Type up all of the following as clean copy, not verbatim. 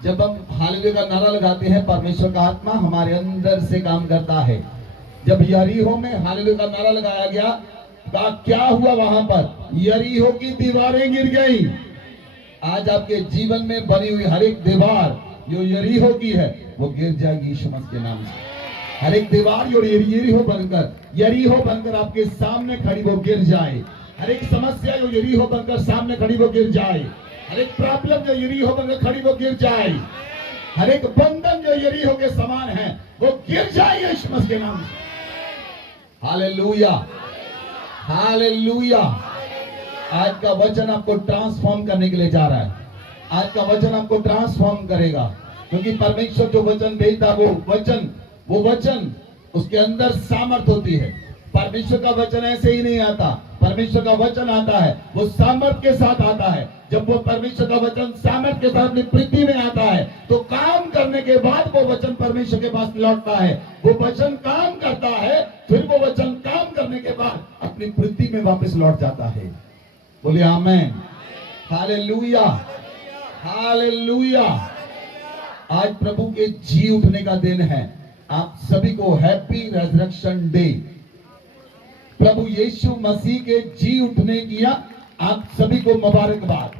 जब हम हालेलुया का नारा लगाते हैं, परमेश्वर का आत्मा हमारे अंदर से काम करता है। जब यरीहो में हालेलुया का नारा लगाया गया, क्या हुआ वहां पर? यरीहो की दीवारें गिर गई। आज आपके जीवन में बनी हुई हर एक दीवार जो यरीहो की है, वो गिर जाएगी यीशु मसीह के नाम से। हर एक दीवार जो यरीहो बनकर आपके सामने खड़ी, वो गिर जाए। हर एक समस्या जो यरीहो बनकर सामने खड़ी, वो गिर जाए। हर एक प्रॉब्लम जो यरीहो बनकर खड़ी, वो गिर जाए। हर एक बंधन जो यरीहो के समान है, वो गिर जाए यीशु मसीह के नाम से। Hallelujah, hallelujah. आज का वचन आपको ट्रांसफॉर्म करने के लिए जा रहा है। आज का वचन आपको ट्रांसफॉर्म करेगा, क्योंकि परमेश्वर जो वचन भेजता, वो वचन उसके अंदर सामर्थ होती है। परमेश्वर का वचन ऐसे ही नहीं आता। परमेश्वर का वचन आता है, वो सामर्थ के साथ आता है। जब वो परमेश्वर का वचन सामर्थ के साथ अपनी पृथ्वी में आता है, तो काम करने के बाद वो वचन परमेश्वर के पास लौटता है। वो वचन काम करता है, फिर वो वचन काम करने के बाद अपनी पृथ्वी में वापस लौट जाता है। बोलिए आमेन, हालेलुया, हालेलुया। आज प्रभु के जी उठने का दिन है। आप सभी को हैप्पी रेजरेक्शन डे। प्रभु यीशु मसीह के जी उठने की आप सभी को मुबारकबाद।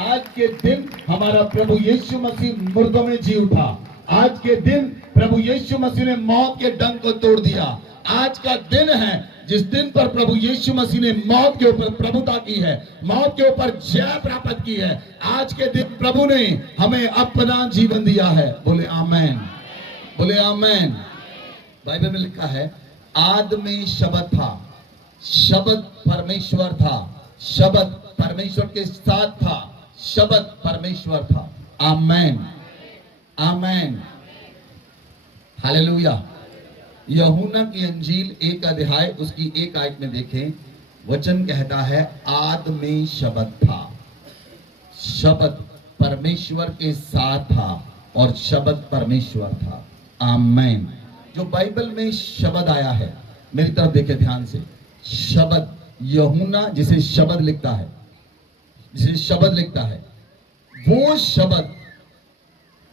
आज के दिन हमारा प्रभु यीशु मसीह मुर्दों में जी उठा। आज के दिन प्रभु यीशु मसीह ने मौत के डंक को तोड़ दिया। आज का दिन है जिस दिन पर प्रभु यीशु मसीह ने मौत के ऊपर प्रभुता की है, मौत के ऊपर जय प्राप्त की है। आज के दिन प्रभु ने हमें अपना जीवन दिया है। बोले आमेन, बोले आमेन। बाइबल में लिखा है, आद में शब्द था, शब्द परमेश्वर था, शब्द परमेश्वर के साथ था, शब्द परमेश्वर था। आमेन, आमेन, हालेलुया। यूहन्ना की अंजील 1 अध्याय उसकी 1 आयत में देखें, वचन कहता है, आद में शब्द था, शब्द परमेश्वर के साथ था और शब्द परमेश्वर था। आमेन। जो बाइबल में शब्द आया है, मेरी तरफ देखे ध्यान से, शब्द, यूहन्ना जिसे शब्द लिखता है, जिसे शब्द लिखता है, वो शब्द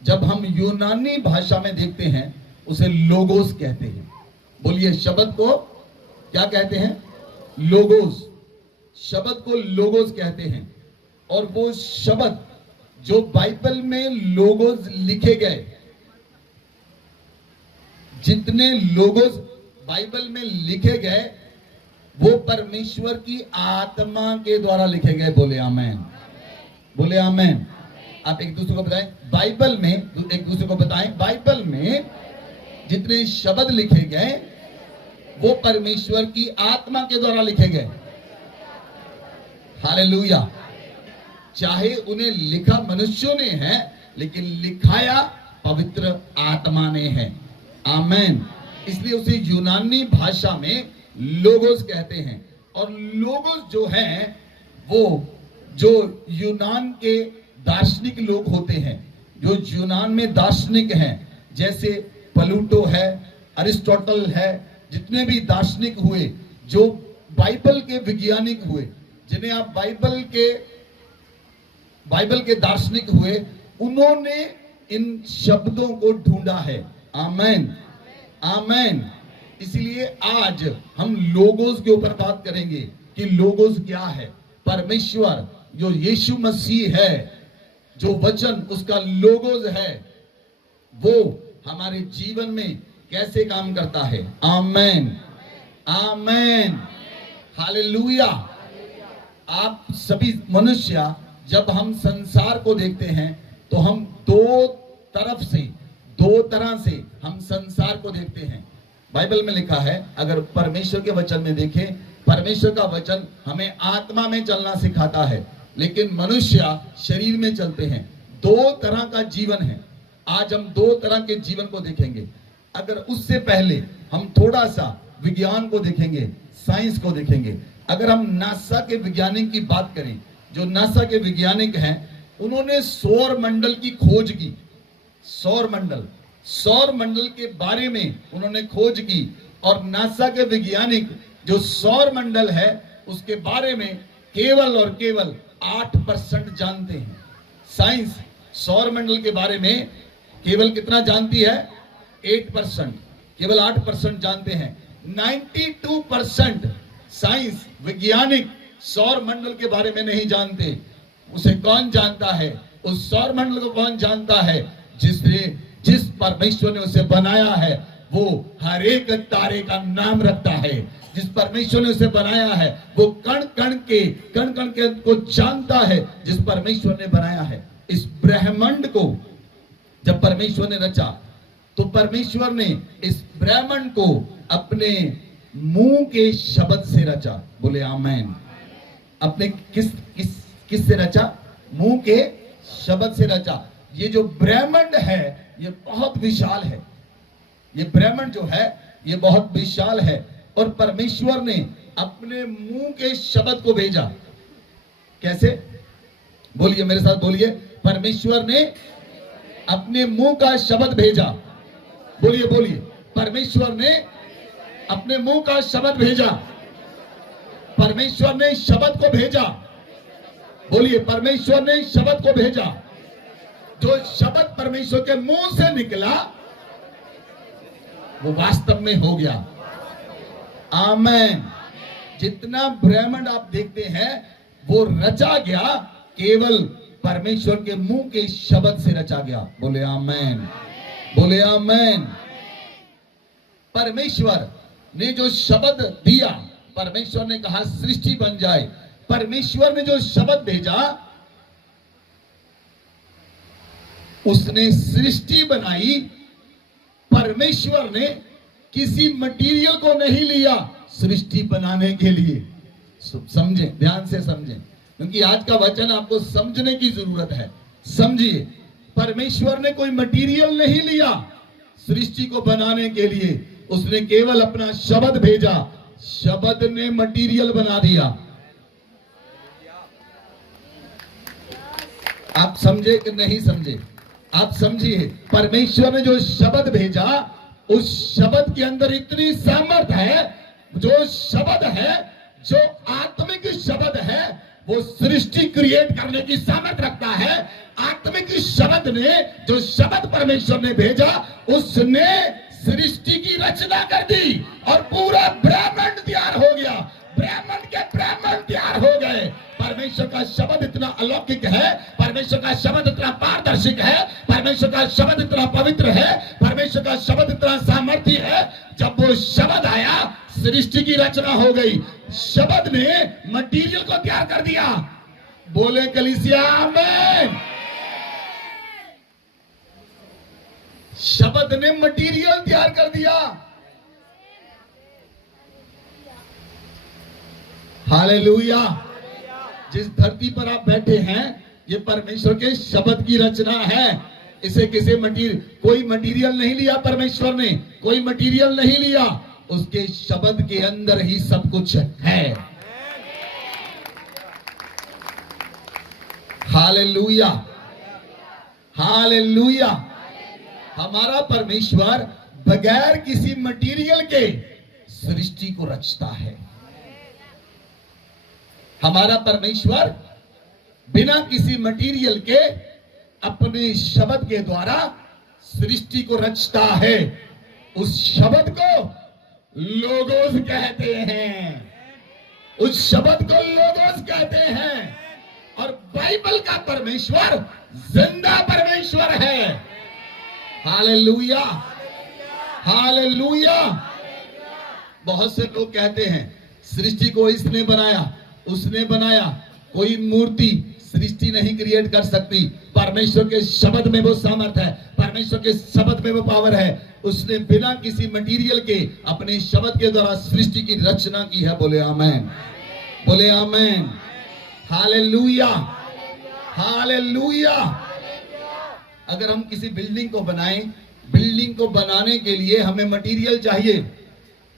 जब हम यूनानी भाषा में देखते हैं उसे लोगोस कहते हैं। बोलिए, शब्द को क्या कहते हैं? लोगोस। शब्द को लोगोस कहते हैं। और वो शब्द जो बाइबल में लोगोस लिखे गए, जितने लोगोस बाइबल में लिखे गए, वो परमेश्वर की आत्मा के द्वारा लिखे गए। बोले आमेन, बोले आमेन। आप एक दूसरे को बताएं, बाइबल में, एक दूसरे को बताएं, बाइबल में जितने शब्द लिखे गए वो परमेश्वर की आत्मा के द्वारा लिखे गए। हालेलुया। चाहे उन्हें लिखा मनुष्यों ने है, लेकिन लिखाया पवित्र आत्मा ने है। आमेन। इसलिए उसे यूनानी भाषा में लोगोस कहते हैं। और लोगोस जो है, वो जो यूनान के दार्शनिक लोग होते हैं, जो यूनान में दार्शनिक हैं, जैसे प्लूटो है, अरिस्टोटल है, जितने भी दार्शनिक हुए, जो बाइबल के वैज्ञानिक हुए, जिन्हें आप बाइबल के दार्शनिक हुए, उन्होंने इन शब्दों को ढूंढा है। आमेन, आमेन। इसलिए आज हम लोगोस के ऊपर बात करेंगे कि लोगोस क्या है। परमेश्वर जो यीशु मसीह है, जो वचन उसका लोगोस है, वो हमारे जीवन में कैसे काम करता है। आमेन, आमेन, हालेलुया। आप सभी मनुष्य, जब हम संसार को देखते हैं तो हम दो तरह से हम संसार को देखते हैं। बाइबल में लिखा है, अगर परमेश्वर के वचन में देखें, परमेश्वर का वचन हमें आत्मा में चलना सिखाता है, लेकिन मनुष्य शरीर में चलते हैं। 2 तरह का जीवन है। आज हम 2 तरह के जीवन को देखेंगे। अगर उससे पहले हम थोड़ा सा विज्ञान को देखेंगे, साइंस को देखेंगे। अगर हम नासा के वैज्ञानिक की बात करें, जो नासा के वैज्ञानिक हैं, उन्होंने सौर मंडल की खोज की। सौर मंडल के बारे में उन्होंने खोज की। और नासा के वैज्ञानिक जो सौर मंडल है उसके बारे में केवल और केवल 8% जानते हैं। साइंस सौर मंडल के बारे में केवल कितना जानती है? 8%, केवल 8% जानते हैं। 92% साइंस वैज्ञानिक सौर मंडल के बारे में नहीं जानते। उसे कौन जानता है? उस सौर मंडल को कौन जानता है? जिस परमेश्वर ने उसे बनाया है वो हर एक तारे का नाम रखता है। जिस परमेश्वर ने उसे बनाया है वो कण कण के को जानता है। जिस परमेश्वर ने बनाया है इस ब्रह्मांड को, जब परमेश्वर ने रचा तो परमेश्वर ने इस ब्रह्मांड को अपने मुंह के शब्द से रचा। बोले आमेन। अपने किस से रचा? मुंह के शब्द से रचा। ये जो ब्रह्मांड है ये बहुत विशाल है। ये ब्रह्मांड जो है ये बहुत विशाल है और परमेश्वर ने अपने मुंह के शब्द को भेजा। कैसे? बोलिए मेरे साथ, बोलिए। परमेश्वर ने अपने मुंह का शब्द भेजा। बोलिए बोलिए। परमेश्वर ने अपने मुंह का शब्द भेजा। परमेश्वर ने शब्द को भेजा। बोलिए, परमेश्वर ने शब्द को भेजा। जो शब्द परमेश्वर के मुंह से निकला वो वास्तव में हो गया। आमेन। जितना ब्रह्मांड आप देखते हैं वो रचा गया केवल परमेश्वर के मुंह के शब्द से रचा गया। बोले आमेन, बोले आमेन। परमेश्वर ने जो शब्द दिया, परमेश्वर ने कहा सृष्टि बन जाए। परमेश्वर ने जो शब्द भेजा उसने सृष्टि बनाई। परमेश्वर ने किसी मटेरियल को नहीं लिया सृष्टि बनाने के लिए। समझे, ध्यान से समझें, क्योंकि आज का वचन आपको समझने की जरूरत है। समझिए, परमेश्वर ने कोई मटेरियल नहीं लिया सृष्टि को बनाने के लिए, उसने केवल अपना शब्द भेजा। शब्द ने मटेरियल बना दिया। आप समझे कि नहीं समझे? आप समझिए, परमेश्वर ने जो शब्द भेजा उस शब्द के अंदर इतनी सामर्थ्य है। जो शब्द है, जो आत्मिक शब्द है, वो सृष्टि क्रिएट करने की सामर्थ्य रखता है। आत्मिक शब्द ने, जो शब्द परमेश्वर ने भेजा, उसने सृष्टि की रचना कर दी और पूरा ब्रह्मांड तैयार हो गया। ब्रह्मांड के ब्रह्मांड तैयार हो गए। परमेश्वर का शब्द इतना अलौकिक है, परमेश्वर का शब्द इतना पारदर्शिक है, परमेश्वर का शब्द इतना पवित्र है, परमेश्वर का शब्द इतना सामर्थ्य है। जब वो शब्द आया सृष्टि की रचना हो गई। शब्द ने मटेरियल को तैयार कर दिया। बोले कलीसिया आमीन। शब्द ने मटेरियल तैयार कर दिया। हालेलुया। जिस धरती पर आप बैठे हैं ये परमेश्वर के शब्द की रचना है। इसे किसी कोई मटेरियल नहीं लिया परमेश्वर ने, कोई मटेरियल नहीं लिया। उसके शब्द के अंदर ही सब कुछ है। Hallelujah, hallelujah. हमारा परमेश्वर बगैर किसी मटेरियल के सृष्टि को रचता है। हमारा परमेश्वर बिना किसी मटेरियल के अपने शब्द के द्वारा सृष्टि को रचता है। उस शब्द को लोगोस कहते हैं। उस शब्द को लोगोस कहते हैं। और बाइबल का परमेश्वर जिंदा परमेश्वर है। Hallelujah, hallelujah. बहुत से लोग कहते हैं सृष्टि को इसने बनाया, उसने बनाया। कोई मूर्ति सृष्टि नहीं क्रिएट कर सकती। परमेश्वर के शब्द में वो सामर्थ है, परमेश्वर के शब्द में वो पावर है। उसने बिना किसी मटेरियल के अपने शब्द के द्वारा सृष्टि की रचना की है। बोले आमेन, बोले आमेन। Hallelujah, hallelujah. अगर हम किसी बिल्डिंग को बनाएं, बिल्डिंग को बनाने के लिए हमें मटेरियल चाहिए।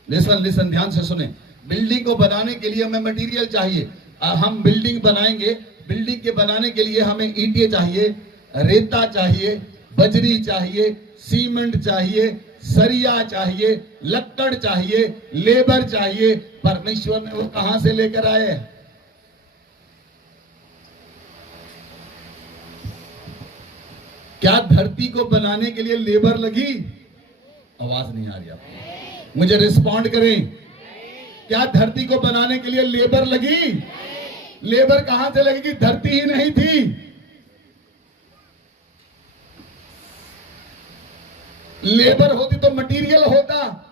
लिसन लिसन, ध्यान से सुने। बिल्डिंग को बनाने के लिए हमें मटेरियल चाहिए। हम बिल्डिंग बनाएंगे, बिल्डिंग के बनाने के लिए हमें ईंटें चाहिए, रेता चाहिए, बजरी चाहिए, सीमेंट चाहिए, सरिया चाहिए, लकड़ चाहिए, लेबर चाहिए। परमेश्वर ने वो कहां से लेकर आए? क्या धरती को बनाने के लिए लेबर लगी? आवाज नहीं आ रही आपको, मुझे रिस्पॉन्ड करें। क्या धरती को बनाने के लिए लेबर लगी? लेबर कहां से लगेगी? धरती ही नहीं थी। लेबर होती तो मटेरियल होता।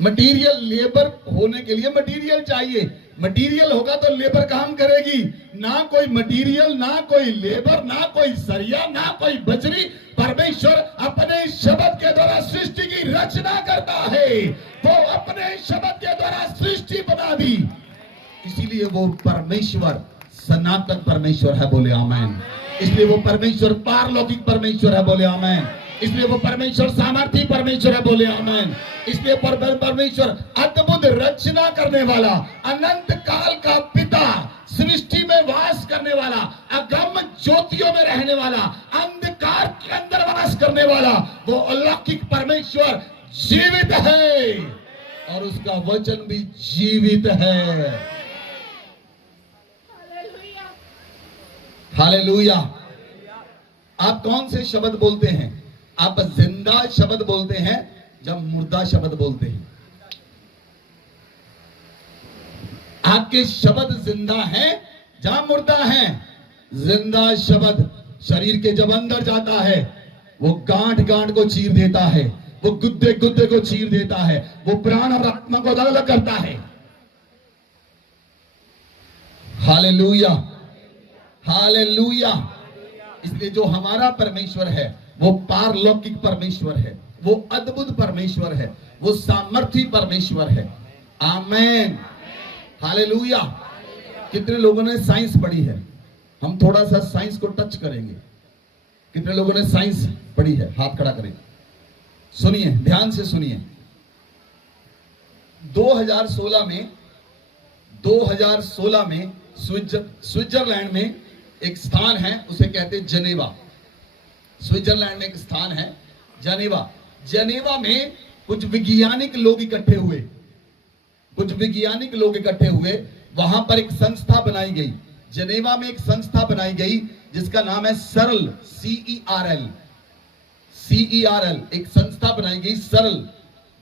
मटेरियल, लेबर होने के लिए मटेरियल चाहिए। मटेरियल होगा तो लेबर काम करेगी। ना कोई मटेरियल, ना कोई लेबर, ना कोई सरिया, ना कोई बजरी। परमेश्वर अपने शब्द के द्वारा सृष्टि की रचना करता है। वो अपने शब्द के द्वारा सृष्टि बना दी, इसीलिए वो परमेश्वर सनातन परमेश्वर है, बोले आमेन। इसलिए वो परमेश्वर पारलौकिक परमेश्वर है, बोले आमेन। इसलिए वो परमेश्वर सामर्थी परमेश्वर है, बोले आमेन। इसलिए परमेश्वर अद्भुत रचना करने वाला, अनंत काल का पिता, सृष्टि में वास करने वाला, अगम ज्योतियों में रहने वाला, अंधकार के अंदर वास करने वाला, वो अलौकिक परमेश्वर जीवित है और उसका वचन भी जीवित है। हालेलुया। आप कौन से शब्द बोलते हैं? आप जिंदा शब्द बोलते हैं जब मुर्दा शब्द बोलते हैं। आपके शब्द जिंदा हैं जहां मुर्दा है। जिंदा शब्द शरीर के जब अंदर जाता है, वो गांठ गांठ को चीर देता है, वो गुद्दे गुद्दे को चीर देता है, वो प्राण और आत्मा को अलग अलग करता है। Hallelujah, hallelujah. इसलिए जो हमारा परमेश्वर है वो पारलौकिक परमेश्वर है, वो अद्भुत परमेश्वर है, वो सामर्थी परमेश्वर है। आमेन, हालेलुया। कितने लोगों ने साइंस पढ़ी है? हम थोड़ा सा साइंस को टच करेंगे। कितने लोगों ने साइंस पढ़ी है? हाथ खड़ा करें। सुनिए, ध्यान से सुनिए। 2016 में स्विट्जरलैंड में एक स्थान है, उसे कहते हैं जनेवा। स्विट्जरलैंड में एक स्थान है जनेवा। जनेवा में कुछ वैज्ञानिक लोग इकट्ठे हुए। वहां पर एक संस्था बनाई गई। जनेवा में एक संस्था बनाई गई जिसका नाम है सरल, CERL। एक संस्था बनाई गई सरल।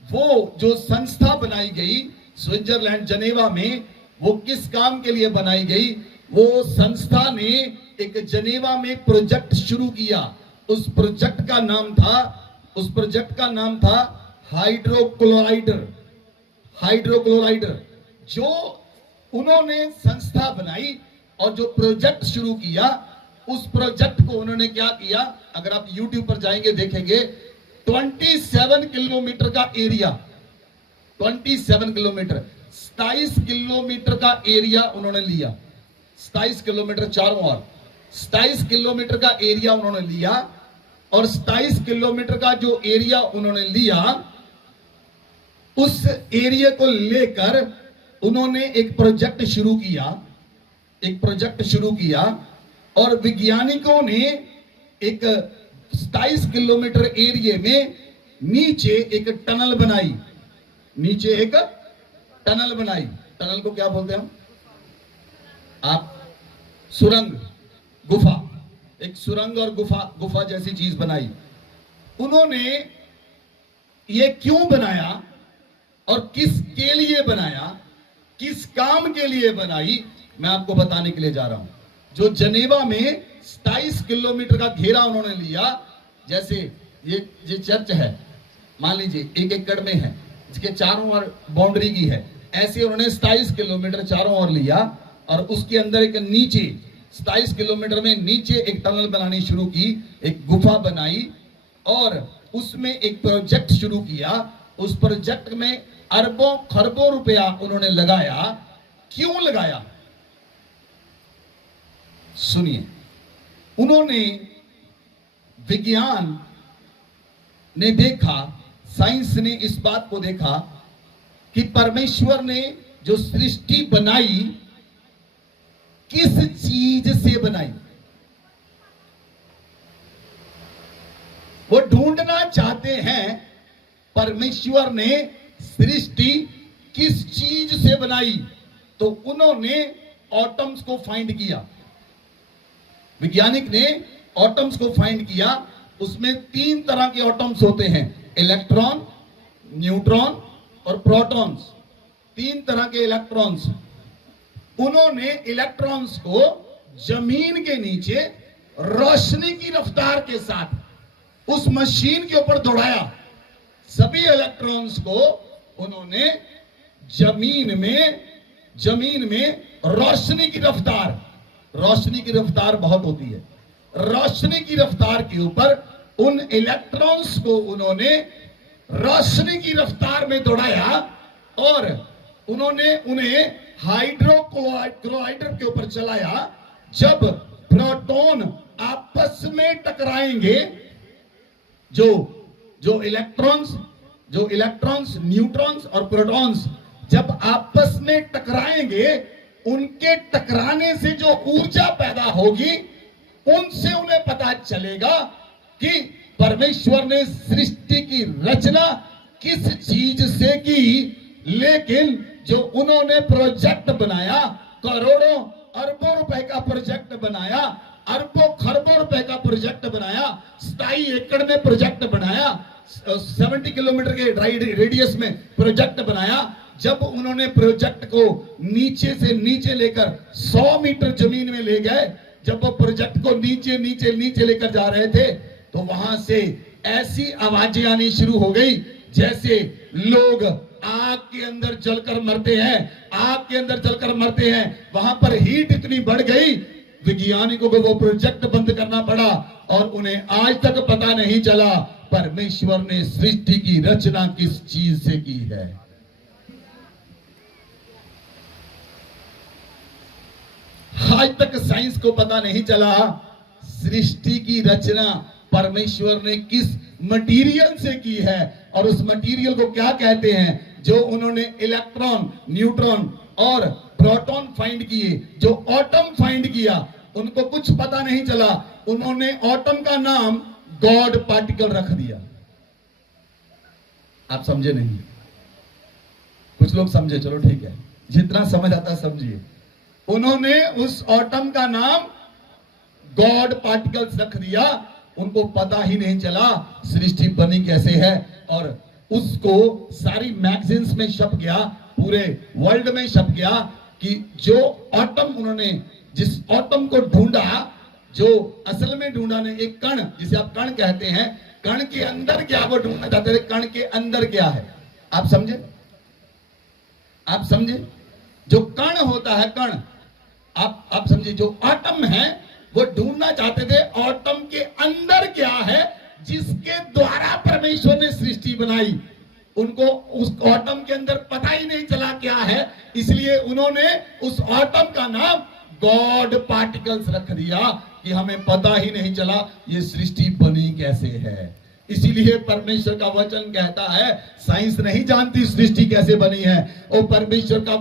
वो जो संस्था बनाई गई स्विट्जरलैंड जनेवा में, वो किस काम के लिए बनाई गई? वो संस्था ने एक जनेवा में प्रोजेक्ट शुरू किया। उस प्रोजेक्ट का नाम था हाइड्रोक्लोराइडर। जो उन्होंने संस्था बनाई और जो प्रोजेक्ट शुरू किया, उस प्रोजेक्ट को उन्होंने क्या किया? अगर आप YouTube पर जाएंगे देखेंगे, 27 किलोमीटर का एरिया, 27 किलोमीटर, 27 किलोमीटर का एरिया उन्होंने लिया। 27 किलोमीटर चारों ओर, 27 किलोमीटर का एरिया उन्होंने लिया। और 27 किलोमीटर का जो एरिया उन्होंने लिया, उस एरिया को लेकर उन्होंने एक प्रोजेक्ट शुरू किया। और वैज्ञानिकों ने एक 27 किलोमीटर एरिया में नीचे एक टनल बनाई। टनल को क्या बोलते हैं हम? आप सुरंग, गुफा, एक सुरंग और गुफा जैसी चीज बनाई। उन्होंने ये क्यों बनाया और किसके लिए बनाया, किस काम के लिए बनाई, मैं आपको बताने के लिए जा रहा हूं। जो जनेवा में 27 किलोमीटर का घेरा उन्होंने लिया, जैसे ये चर्च है, मान लीजिए 1 एकड़ में है, इसके चारों ओर बाउंड्री की है, ऐसे उन्होंने 27 किलोमीटर चारों ओर लिया। और उसके अंदर एक नीचे 27 किलोमीटर में नीचे एक टनल बनानी शुरू की, एक गुफा बनाई और उसमें एक प्रोजेक्ट शुरू किया। उस प्रोजेक्ट में अरबों खरबों रुपया उन्होंने लगाया। क्यों लगाया? सुनिए, उन्होंने, विज्ञान ने देखा, साइंस ने इस बात को देखा कि परमेश्वर ने जो सृष्टि बनाई, किस चीज से बनाई। वो ढूंढना चाहते हैं परमेश्वर ने सृष्टि किस चीज से बनाई। तो उन्होंने एटम्स को फाइंड किया, वैज्ञानिक ने एटम्स को फाइंड किया। उसमें 3 तरह के एटम्स होते हैं, इलेक्ट्रॉन, न्यूट्रॉन और प्रोटॉन्स। 3 तरह के इलेक्ट्रॉन्स। उन्होंने इलेक्ट्रॉन्स को जमीन के नीचे रोशनी की रफ्तार के साथ उस मशीन के ऊपर दौड़ाया। सभी इलेक्ट्रॉन्स को उन्होंने जमीन में रोशनी की रफ्तार बहुत होती है, रोशनी की रफ्तार के ऊपर उन इलेक्ट्रॉन्स को उन्होंने रोशनी की रफ्तार में दौड़ाया और उन्होंने उन्हें हाइड्रोक्लोराइड के ऊपर चलाया। जब प्रोटॉन आपस में टकराएंगे, जो इलेक्ट्रॉन्स, न्यूट्रॉन्स और प्रोटॉन्स जब आपस में टकराएंगे, उनके टकराने से जो ऊर्जा पैदा होगी, उनसे उन्हें पता चलेगा कि परमेश्वर ने सृष्टि की रचना किस चीज से की। लेकिन जो उन्होंने प्रोजेक्ट बनाया, करोड़ों अरबों रुपए का प्रोजेक्ट बनाया, अरबों खरबों रुपए का प्रोजेक्ट बनाया, 27 एकड़ में प्रोजेक्ट बनाया, 70 किलोमीटर के रेडियस में प्रोजेक्ट बनाया। जब उन्होंने प्रोजेक्ट को नीचे से नीचे लेकर 100 मीटर जमीन में ले गए, जब वो प्रोजेक्ट को नीचे लेकर जा रहे थे, तो वहां से ऐसी आवाजें आनी शुरू हो गई जैसे लोग आग के अंदर जलकर मरते हैं। वहां पर हीट इतनी बढ़ गई, वैज्ञानिकों को वो प्रोजेक्ट बंद करना पड़ा और उन्हें आज तक पता नहीं चला परमेश्वर ने सृष्टि की रचना किस चीज से की है। आज तक साइंस को पता नहीं चला सृष्टि की रचना परमेश्वर ने किस मटेरियल से की है, और उस मटेरियल को क्या कहते हैं। जो उन्होंने इलेक्ट्रॉन, न्यूट्रॉन और प्रोटॉन फाइंड किए, जो एटम फाइंड किया, उनको कुछ पता नहीं चला। उन्होंने एटम का नाम गॉड पार्टिकल रख दिया। आप समझे नहीं? कुछ लोग समझे, चलो ठीक है, जितना समझ आता है समझिए। उन्होंने उस एटम का नाम गॉड पार्टिकल्स रख दिया। उनको पता ही नहीं चला सृष्टि बनी कैसे है, और उसको सारी मैगजीन्स में छप गया, पूरे वर्ल्ड में छप गया कि जो एटम उन्होंने, जिस एटम को ढूंढा, जो असल में ढूंढा ने एक कण, जिसे आप कण कहते हैं, कण के अंदर क्या वो ढूंढना चाहते थे, कण के अंदर क्या है। आप समझे? जो कण होता है, कण, आप समझिए, जो एटम है वो ढूंढना चाहते थे एटम के अंदर क्या है, जिसके द्वारा परमेश्वर ने सृष्टि बनाई। उनको उस एटम के अंदर पता ही नहीं चला क्या है, इसलिए उन्होंने उस एटम का नाम गॉड पार्टिकल्स रख दिया कि हमें पता ही नहीं चला ये सृष्टि बनी कैसे है। इसीलिए परमेश्वर का वचन कहता है साइंस नहीं जानती सृष्टि कैसे बनी है। और परमेश्वर का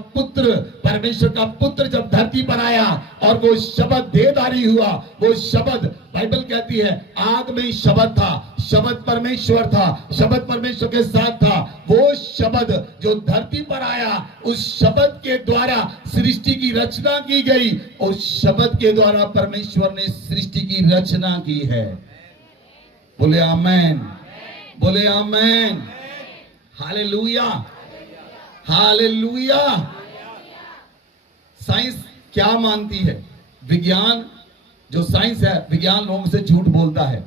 पुत्र जब धरती पर आया और वो शब्द देहधारी हुआ, वो शब्द, बाइबल कहती है आग में शब्द था, शब्द परमेश्वर था, शब्द परमेश्वर के साथ था। वो शब्द जो धरती पर आया, उस शब्द के द्वारा सृष्टि की रचना की गई, और शब्द के द्वारा परमेश्वर ने सृष्टि की रचना की है। बोले आमेन, बोले आमेन, हालेलुया, हालेलुया। साइंस क्या मानती है? विज्ञान, जो साइंस है, विज्ञान लोगों से झूठ बोलता है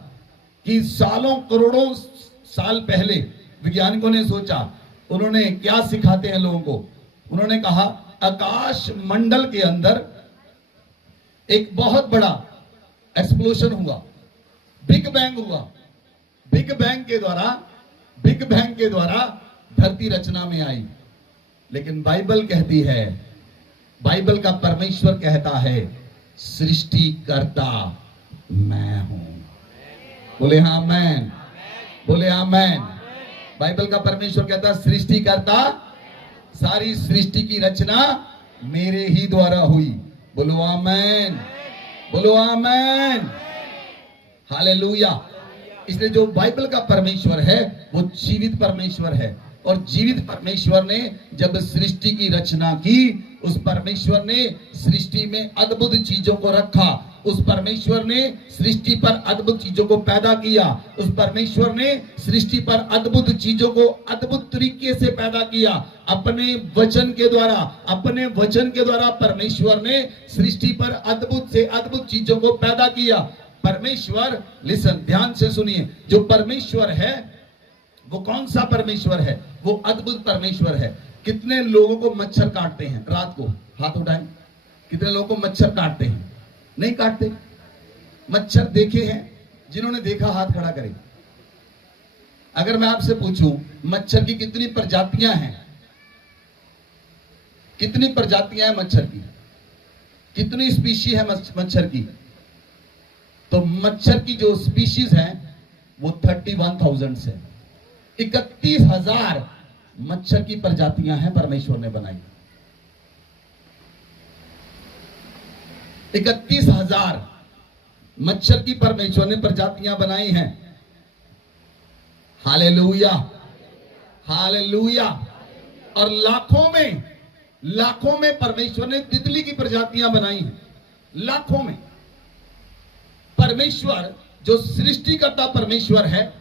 कि सालों करोड़ों साल पहले वैज्ञानिकों ने सोचा, उन्होंने क्या सिखाते हैं लोगों को, उन्होंने कहा आकाश मंडल के अंदर एक बहुत बड़ा एक्सप्लोजन हुआ, बिग बैंग हुआ। बिग बैंग के द्वारा धरती रचना में आई। लेकिन बाइबल कहती है, बाइबल का परमेश्वर कहता है सृष्टिकर्ता मैं हूं। बोले हाँ आमेन, बोले आमेन। बाइबल का परमेश्वर कहता है सृष्टिकर्ता, सारी सृष्टि की रचना मेरे ही द्वारा हुई। बोलो आमेन, बोलो आमेन, हालेलुया। इसलिए जो बाइबल का परमेश्वर है वो जीवित परमेश्वर है। और जीवित परमेश्वर ने जब सृष्टि की रचना की, उस परमेश्वर ने सृष्टि में अद्भुत चीजों को रखा, उस परमेश्वर ने सृष्टि पर अद्भुत चीजों को पैदा किया, उस परमेश्वर ने सृष्टि पर अद्भुत चीजों को अद्भुत तरीके से पैदा किया। अपने वचन के द्वारा परमेश्वर ने सृष्टि पर अद्भुत से अद्भुत चीजों को पैदा किया। परमेश्वर, लिसन, ध्यान से सुनिए, जो परमेश्वर है वो कौन सा परमेश्वर है? वो अद्भुत परमेश्वर है। कितने लोगों को मच्छर काटते हैं रात को? हाथ उठाएं। कितने लोगों को मच्छर काटते हैं? नहीं काटते। मच्छर देखे हैं? जिन्होंने देखा हाथ खड़ा करें। अगर मैं आपसे पूछूं मच्छर की कितनी प्रजातियां हैं, कितनी प्रजातियां हैं मच्छर की, कितनी स्पीशीज है मच्छर की, तो मच्छर की जो स्पीशीज है वो 31,000 है। 31,000 मच्छर की प्रजातियां हैं परमेश्वर ने बनाई। 31,000 मच्छर की परमेश्वर ने प्रजातियां बनाई हैं। Hallelujah, hallelujah. और लाखों में परमेश्वर ने तितली की प्रजातियां बनाई हैं। लाखों में। परमेश्वर जो सृष्टिकर्ता परमेश्वर है,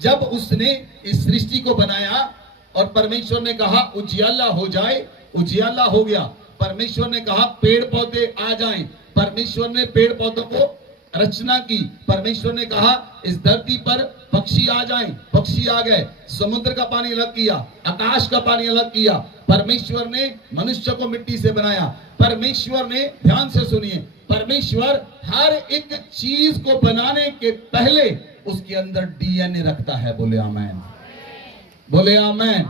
जब उसने इस सृष्टि को बनाया और परमेश्वर ने कहा उजियाला हो जाए, उजियाला हो गया। परमेश्वर ने कहा पेड़ पौधे आ जाएं, परमेश्वर ने पेड़ पौधों को रचना की। परमेश्वर ने कहा इस धरती पर पक्षी आ जाएं, पक्षी आ गए। समुद्र का पानी अलग किया, आकाश का पानी अलग किया। परमेश्वर ने मनुष्य को मिट्टी से बनाया। परमेश्वर ने, ध्यान से सुनिए, परमेश्वर हर एक चीज को बनाने के पहले उसके अंदर डीएनए रखता है। बोले आमेन, बोले आमेन।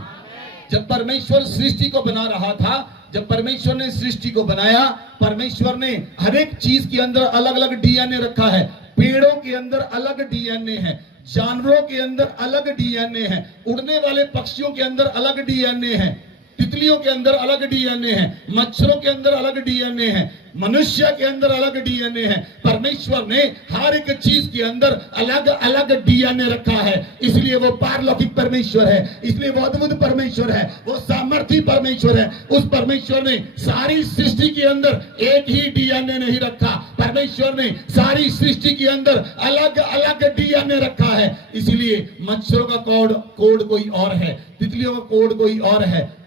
जब परमेश्वर सृष्टि को बना रहा था, जब परमेश्वर ने सृष्टि को बनाया, परमेश्वर ने हर एक चीज के अंदर अलग अलग डीएनए रखा है। पेड़ों के अंदर अलग डीएनए है, जानवरों के अंदर अलग डीएनए है, उड़ने वाले पक्षियों के अंदर अलग डीएनए है, तितलियों के अंदर अलग डीएनए है, मच्छरों के अंदर अलग डीएनए है, मनुष्य के अंदर अलग डीएनए है। परमेश्वर ने हर एक चीज के अंदर अलग अलग डीएनए रखा है। इसलिए वो पारलौकिक परमेश्वर है, इसलिए वो अद्भुत परमेश्वर है, वो सामर्थी परमेश्वर है। उस परमेश्वर ने सारी सृष्टि के अंदर एक ही डीएनए नहीं रखा। परमेश्वर ने सारी सृष्टि के अंदर अलग अलग डीएनए रखा है। इसलिए मच्छरों का कोड कोई और है, तितलियों का कोड कोई और है,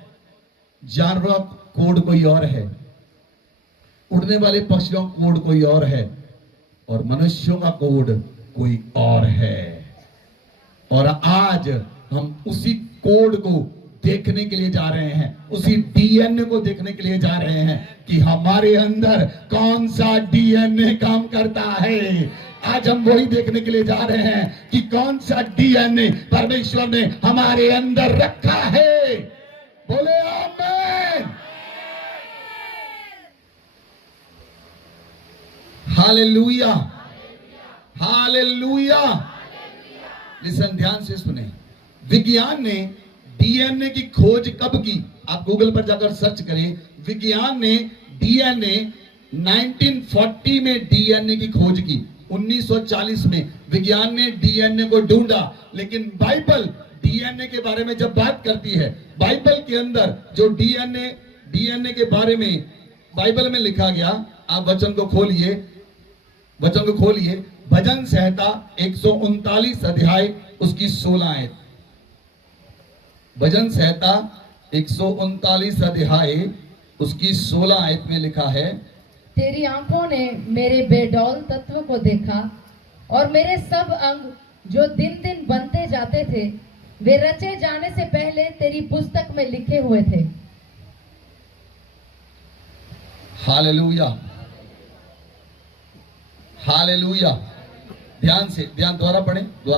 जानवरों का कोड कोई और है, उड़ने वाले पक्षियों का कोड कोई और है, और मनुष्यों का कोड कोई और है। और आज हम उसी कोड को देखने के लिए जा रहे हैं, उसी डीएनए को देखने के लिए जा रहे हैं कि हमारे अंदर कौन सा डीएनए काम करता है। आज हम वही देखने के लिए जा रहे हैं कि कौन सा डीएनए परमेश्वर ने हमारे अंदर रखा है। बोले आमेन, हालेलुया, हालेलुया। लिसन, ध्यान से सुने। विज्ञान ने डीएनए की खोज कब की? आप गूगल पर जाकर सर्च करें। विज्ञान ने डीएनए 1940 में डीएनए की खोज की। 1940 में विज्ञान ने डीएनए को ढूंढा। लेकिन बाइबल डीएनए के बारे में जब बात करती है, बाइबल के अंदर जो डीएनए के बारे में बाइबल में लिखा गया, आप वचन को खोलिए, वचन को खोलिए। भजन संहिता 139 अध्याय उसकी 16 आयत। भजन संहिता 139 अध्याय उसकी 16 आयत में लिखा है, तेरी आंखों ने मेरे बेडौल तत्व को देखा और मेरे सब अंग जो दिन दिन बनते जाते थे, वे रचे जाने से पहले तेरी पुस्तक में लिखे हुए थे। Hallelujah, hallelujah. ध्यान द्वारा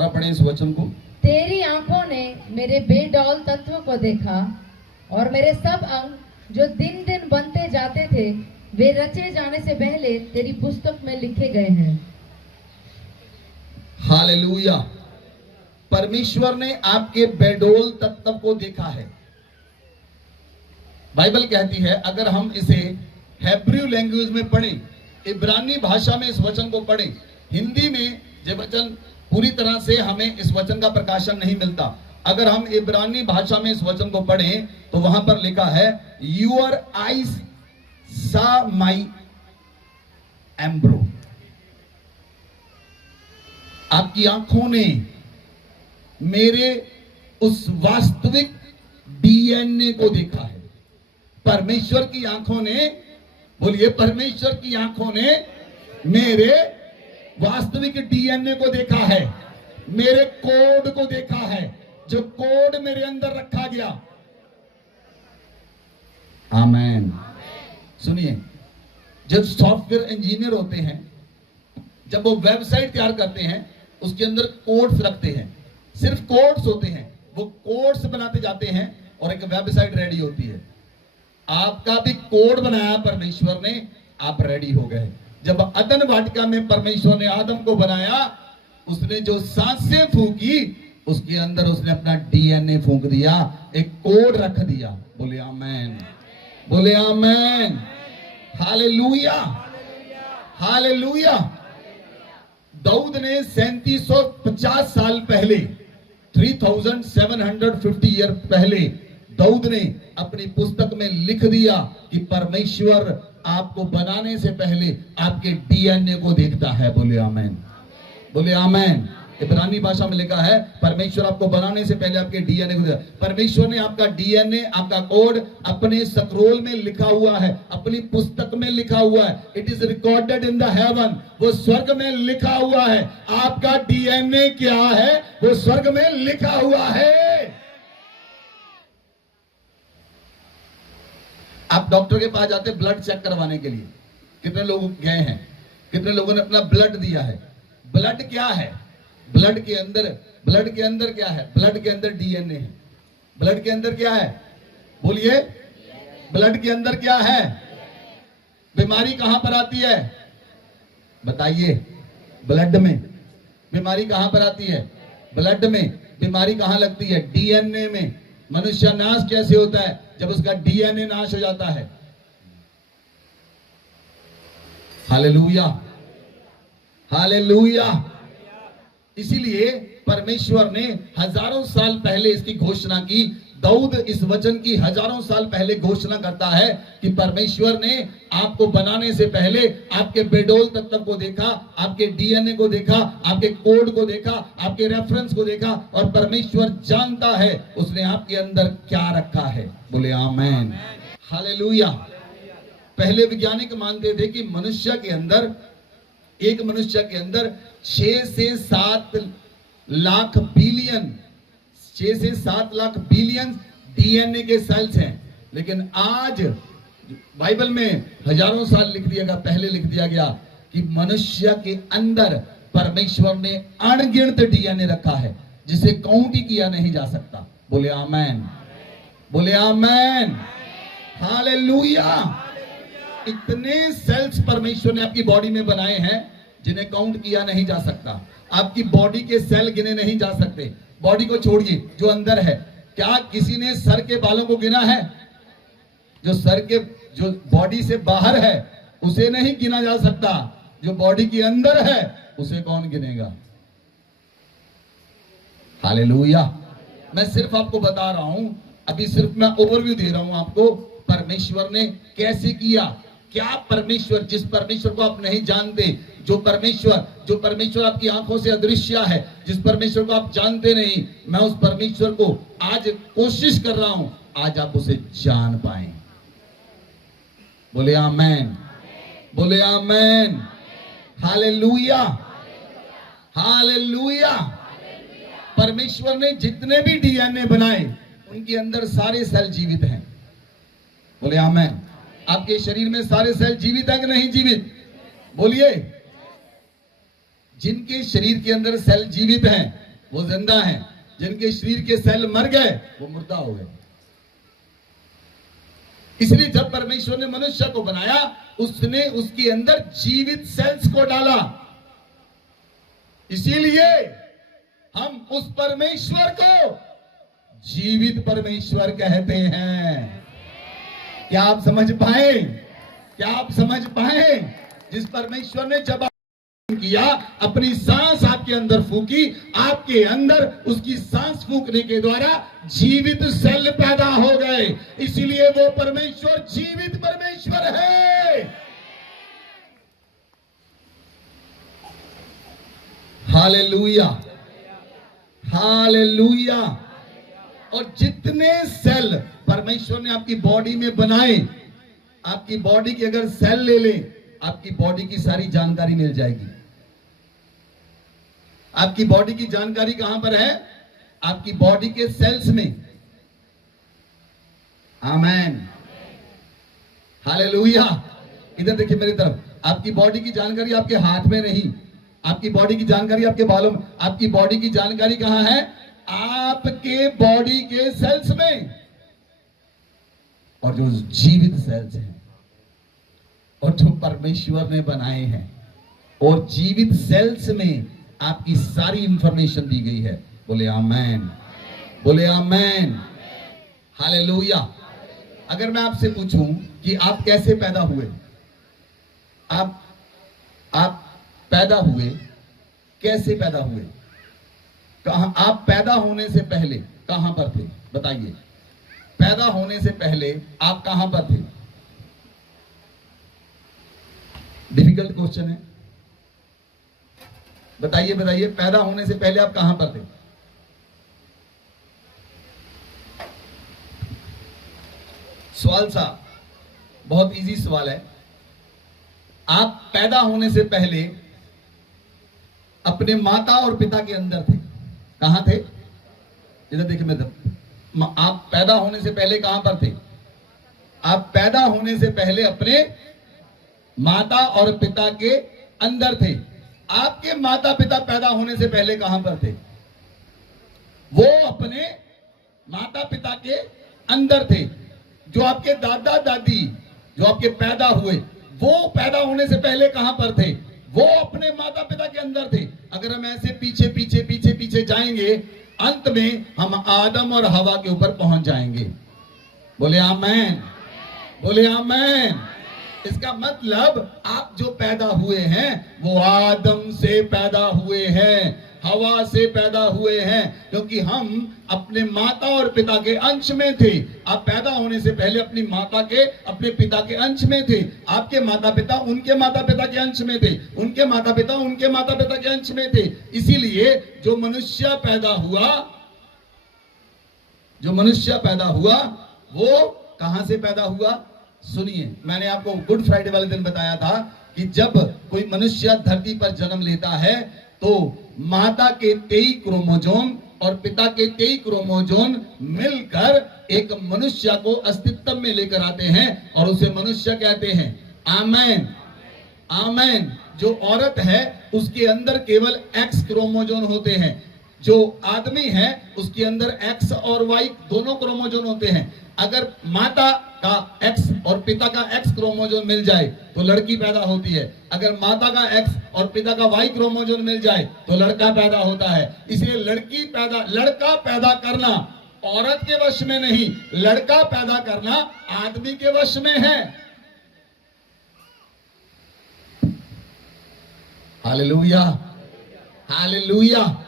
पढ़ें इस वचन को। तेरी आंखों ने मेरे बेडौल तत्व को देखा और मेरे सब अंग जो दिन दिन बनते जाते थे, वे रचे जाने से पहले तेरी पुस्तक में लिखे गए हैं। हालेलुया। परमेश्वर ने आपके बेडौल तत्व को देखा है। बाइबल कहती है, अगर हम इसे हेब्रू लैंग्वेज में पढ़ें, इब्रानी भाषा में इस वचन को पढ़ें, हिंदी में ये वचन पूरी तरह से हमें इस वचन का प्रकाशन नहीं मिलता। अगर हम इब्रानी भाषा में इस वचन को पढ़ें तो वहां पर लिखा है यूर आईज सा माई एम्ब्रो, आपकी आंखों ने मेरे उस वास्तविक डीएनए को देखा है। परमेश्वर की आंखों ने, बोलिए, परमेश्वर की आंखों ने मेरे वास्तविक डीएनए को देखा है, मेरे कोड को देखा है, जो कोड मेरे अंदर रखा गया। आमेन। सुनिए, जब सॉफ्टवेयर इंजीनियर होते हैं, जब वो वेबसाइट तैयार करते हैं, उसके अंदर कोड्स रखते हैं, सिर्फ कोड्स होते हैं, वो कोड्स बनाते जाते हैं और एक वेबसाइट रेडी होती है। आपका भी कोड बनाया परमेश्वर ने, आप रेडी हो गए। जब अदन वाटिका में परमेश्वर ने आदम को बनाया, उसने जो सांसें फूंकी, उसके अंदर उसने अपना डीएनए फूंक दिया, एक कोड रख दिया। बोले आमेन, बोले आमेन, हालेलुया, हालेलुया। दाऊद ने 3750 साल पहले, 3750 ईयर पहले, दाऊद ने अपनी पुस्तक में लिख दिया कि परमेश्वर आपको बनाने से पहले आपके डीएनए को देखता है। बोले आमेन, बोले आमेन। इब्रानी भाषा में लिखा है परमेश्वर आपको बनाने से पहले आपके डीएनए को देखा। परमेश्वर ने आपका डीएनए, आपका कोड अपने स्क्रोल में लिखा हुआ है, अपनी पुस्तक में लिखा हुआ है। It is recorded in the haven, वो स्वर्ग में लिखा हुआ है। आपका डीएनए क्या है, वो स्वर्ग में लिखा हुआ है। आप डॉक्टर के पास जाते ब्लड चेक करवाने के लिए, कितने लोग गए हैं, कितने लोगों ने अपना ब्लड दिया है। ब्लड क्या है, ब्लड के अंदर क्या है, ब्लड के अंदर डीएनए है। ब्लड के अंदर क्या है, बोलिए, ब्लड के अंदर क्या है। बीमारी कहां पर आती है, बताइए, ब्लड में। बीमारी कहां पर आती है, ब्लड में। बीमारी कहां लगती है, डीएनए में। मनुष्य नाश कैसे होता है, जब उसका डीएनए नाश हो जाता है। Hallelujah, hallelujah. इसीलिए परमेश्वर ने हजारों साल पहले इसकी घोषणा की। दाऊद इस वचन की हजारों साल पहले घोषणा करता है कि परमेश्वर ने आपको बनाने से पहले आपके बेडोल तत्व को देखा, आपके डीएनए को देखा, आपके कोड को देखा, आपके रेफरेंस को देखा, और परमेश्वर जानता है उसने आपके अंदर क्या रखा है। बोले आमेन, हालेलुया। पहले वैज्ञानिक मानते थे कि मनुष्य के अंदर, एक मनुष्य के अंदर 6 से 7 लाख बिलियन, 6 से 7 लाख बिलियन डीएनए के सेल्स हैं। लेकिन आज बाइबल में हजारों साल लिख दिया गया, पहले लिख दिया गया कि मनुष्य के अंदर परमेश्वर ने अनगिनत डीएनए रखा है, जिसे काउंट ही किया नहीं जा सकता। बोले आमेन, बोले आमेन, हालेलुया। इतने सेल्स परमेश्वर ने आपकी बॉडी में बनाए हैं जिन्हें काउंट किया नहीं जा सकता। आपकी बॉडी के सेल गिने नहीं जा सकते। बॉडी को छोड़िए, जो अंदर है, क्या किसी ने सर के बालों को गिना है? जो सर के, जो बॉडी से बाहर है उसे नहीं गिना जा सकता, जो बॉडी के अंदर है उसे कौन गिनेगा? हालेलुया। मैं सिर्फ आपको बता रहा हूं, अभी सिर्फ मैं ओवरव्यू दे रहा हूं आपको, परमेश्वर ने कैसे किया। क्या परमेश्वर, जिस परमेश्वर को आप नहीं जानते, जो परमेश्वर आपकी आंखों से अदृश्य है, जिस परमेश्वर को आप जानते नहीं, मैं उस परमेश्वर को आज कोशिश कर रहा हूं, आज आप उसे जान पाए। बोले आमेन, बोले आमेन, हालेलुया, हालेलुया। परमेश्वर ने जितने भी डीएनए बनाए, उनके अंदर सारे सेल जीवित हैं। बोले आमेन। आपके शरीर में सारे सेल जीवित है कि नहीं जीवित? बोलिए। जिनके शरीर के अंदर सेल जीवित हैं वो जिंदा हैं, जिनके शरीर के सेल मर गए वो मुर्दा हो गए। इसलिए जब परमेश्वर ने मनुष्य को बनाया, उसने उसके अंदर जीवित सेल्स को डाला। इसीलिए हम उस परमेश्वर को जीवित परमेश्वर कहते हैं। क्या आप समझ पाए? क्या आप समझ पाए? जिस परमेश्वर ने जब किया, अपनी सांस आपके अंदर फूकी, आपके अंदर उसकी सांस फूकने के द्वारा जीवित सेल पैदा हो गए। इसीलिए वो परमेश्वर जीवित परमेश्वर है। Hallelujah, hallelujah. और जितने सेल परमेश्वर ने आपकी बॉडी में बनाए, आपकी बॉडी के अगर सेल ले ले, आपकी बॉडी की सारी जानकारी मिल जाएगी। आपकी बॉडी की जानकारी कहां पर है? आपकी बॉडी के सेल्स में। आमेन, हालेलुया। इधर देखिए मेरी तरफ, आपकी बॉडी की जानकारी आपके हाथ में नहीं, आपकी बॉडी की जानकारी आपके बालों में। आपकी बॉडी की जानकारी कहां है? आपके बॉडी के सेल्स में। और जो जीवित सेल्स हैं और जो परमेश्वर ने बनाए हैं, और जीवित सेल्स में आपकी सारी इंफॉर्मेशन दी गई है। बोले आमेन, बोले आमेन, हालेलुया। अगर मैं आपसे पूछूं कि आप कैसे पैदा हुए, आप पैदा हुए, कैसे पैदा हुए? कहां आप पैदा होने से पहले कहां पर थे? बताइए, पैदा होने से पहले आप कहां पर थे? डिफिकल्ट क्वेश्चन है, बताइए बताइए, पैदा होने से पहले आप कहां पर थे? सवाल सा बहुत इजी सवाल है। आप पैदा होने से पहले अपने माता और पिता के अंदर थे। कहां थे? इधर देखिए मैं, आप पैदा होने से पहले कहां पर थे? आप पैदा होने से पहले अपने माता और पिता के अंदर थे। आपके माता पिता पैदा होने से पहले कहां पर थे? वो अपने माता पिता के अंदर थे। जो आपके दादा दादी, जो आपके पैदा हुए, वो पैदा होने से पहले कहां पर थे? वो अपने माता पिता के अंदर थे। अगर हम ऐसे पीछे पीछे पीछे पीछे जाएंगे, अंत में हम आदम और हवा के ऊपर पहुंच जाएंगे। बोले आमेन, बोले आमेन। इसका मतलब आप जो पैदा हुए हैं वो आदम से पैदा हुए हैं, हवा से पैदा हुए हैं, क्योंकि हम अपने माता और पिता के अंश में थे। आप पैदा होने से पहले अपनी माता के, अपने पिता के अंश में थे। आपके माता पिता उनके माता पिता के अंश में थे, उनके माता पिता उनके माता पिता के अंश में थे। इसीलिए जो मनुष्य पैदा हुआ, जो मनुष्य पैदा हुआ वो कहां से पैदा हुआ? सुनिए, मैंने आपको गुड फ्राइडे वाले दिन बताया था कि जब कोई मनुष्य धरती पर जन्म लेता है तो माता के 23 क्रोमोजोम और पिता के 23 क्रोमोजोम मिलकर एक मनुष्य को अस्तित्व में लेकर आते हैं और उसे मनुष्य कहते हैं। आमेन, आमेन। जो औरत है उसके अंदर केवल एक्स क्रोमोजोम होते हैं। जो आदमी है उसके अंदर एक्स और वाई दोनों क्रोमोजोम होते हैं। अगर माता का एक्स और पिता का एक्स क्रोमोजोम मिल जाए तो लड़की पैदा होती है। अगर माता का एक्स और पिता का वाई क्रोमोजोम मिल जाए तो लड़का पैदा होता है। इसलिए लड़का पैदा करना औरत के वश में नहीं, लड़का पैदा करना आदमी के वश में है। Hallelujah, hallelujah.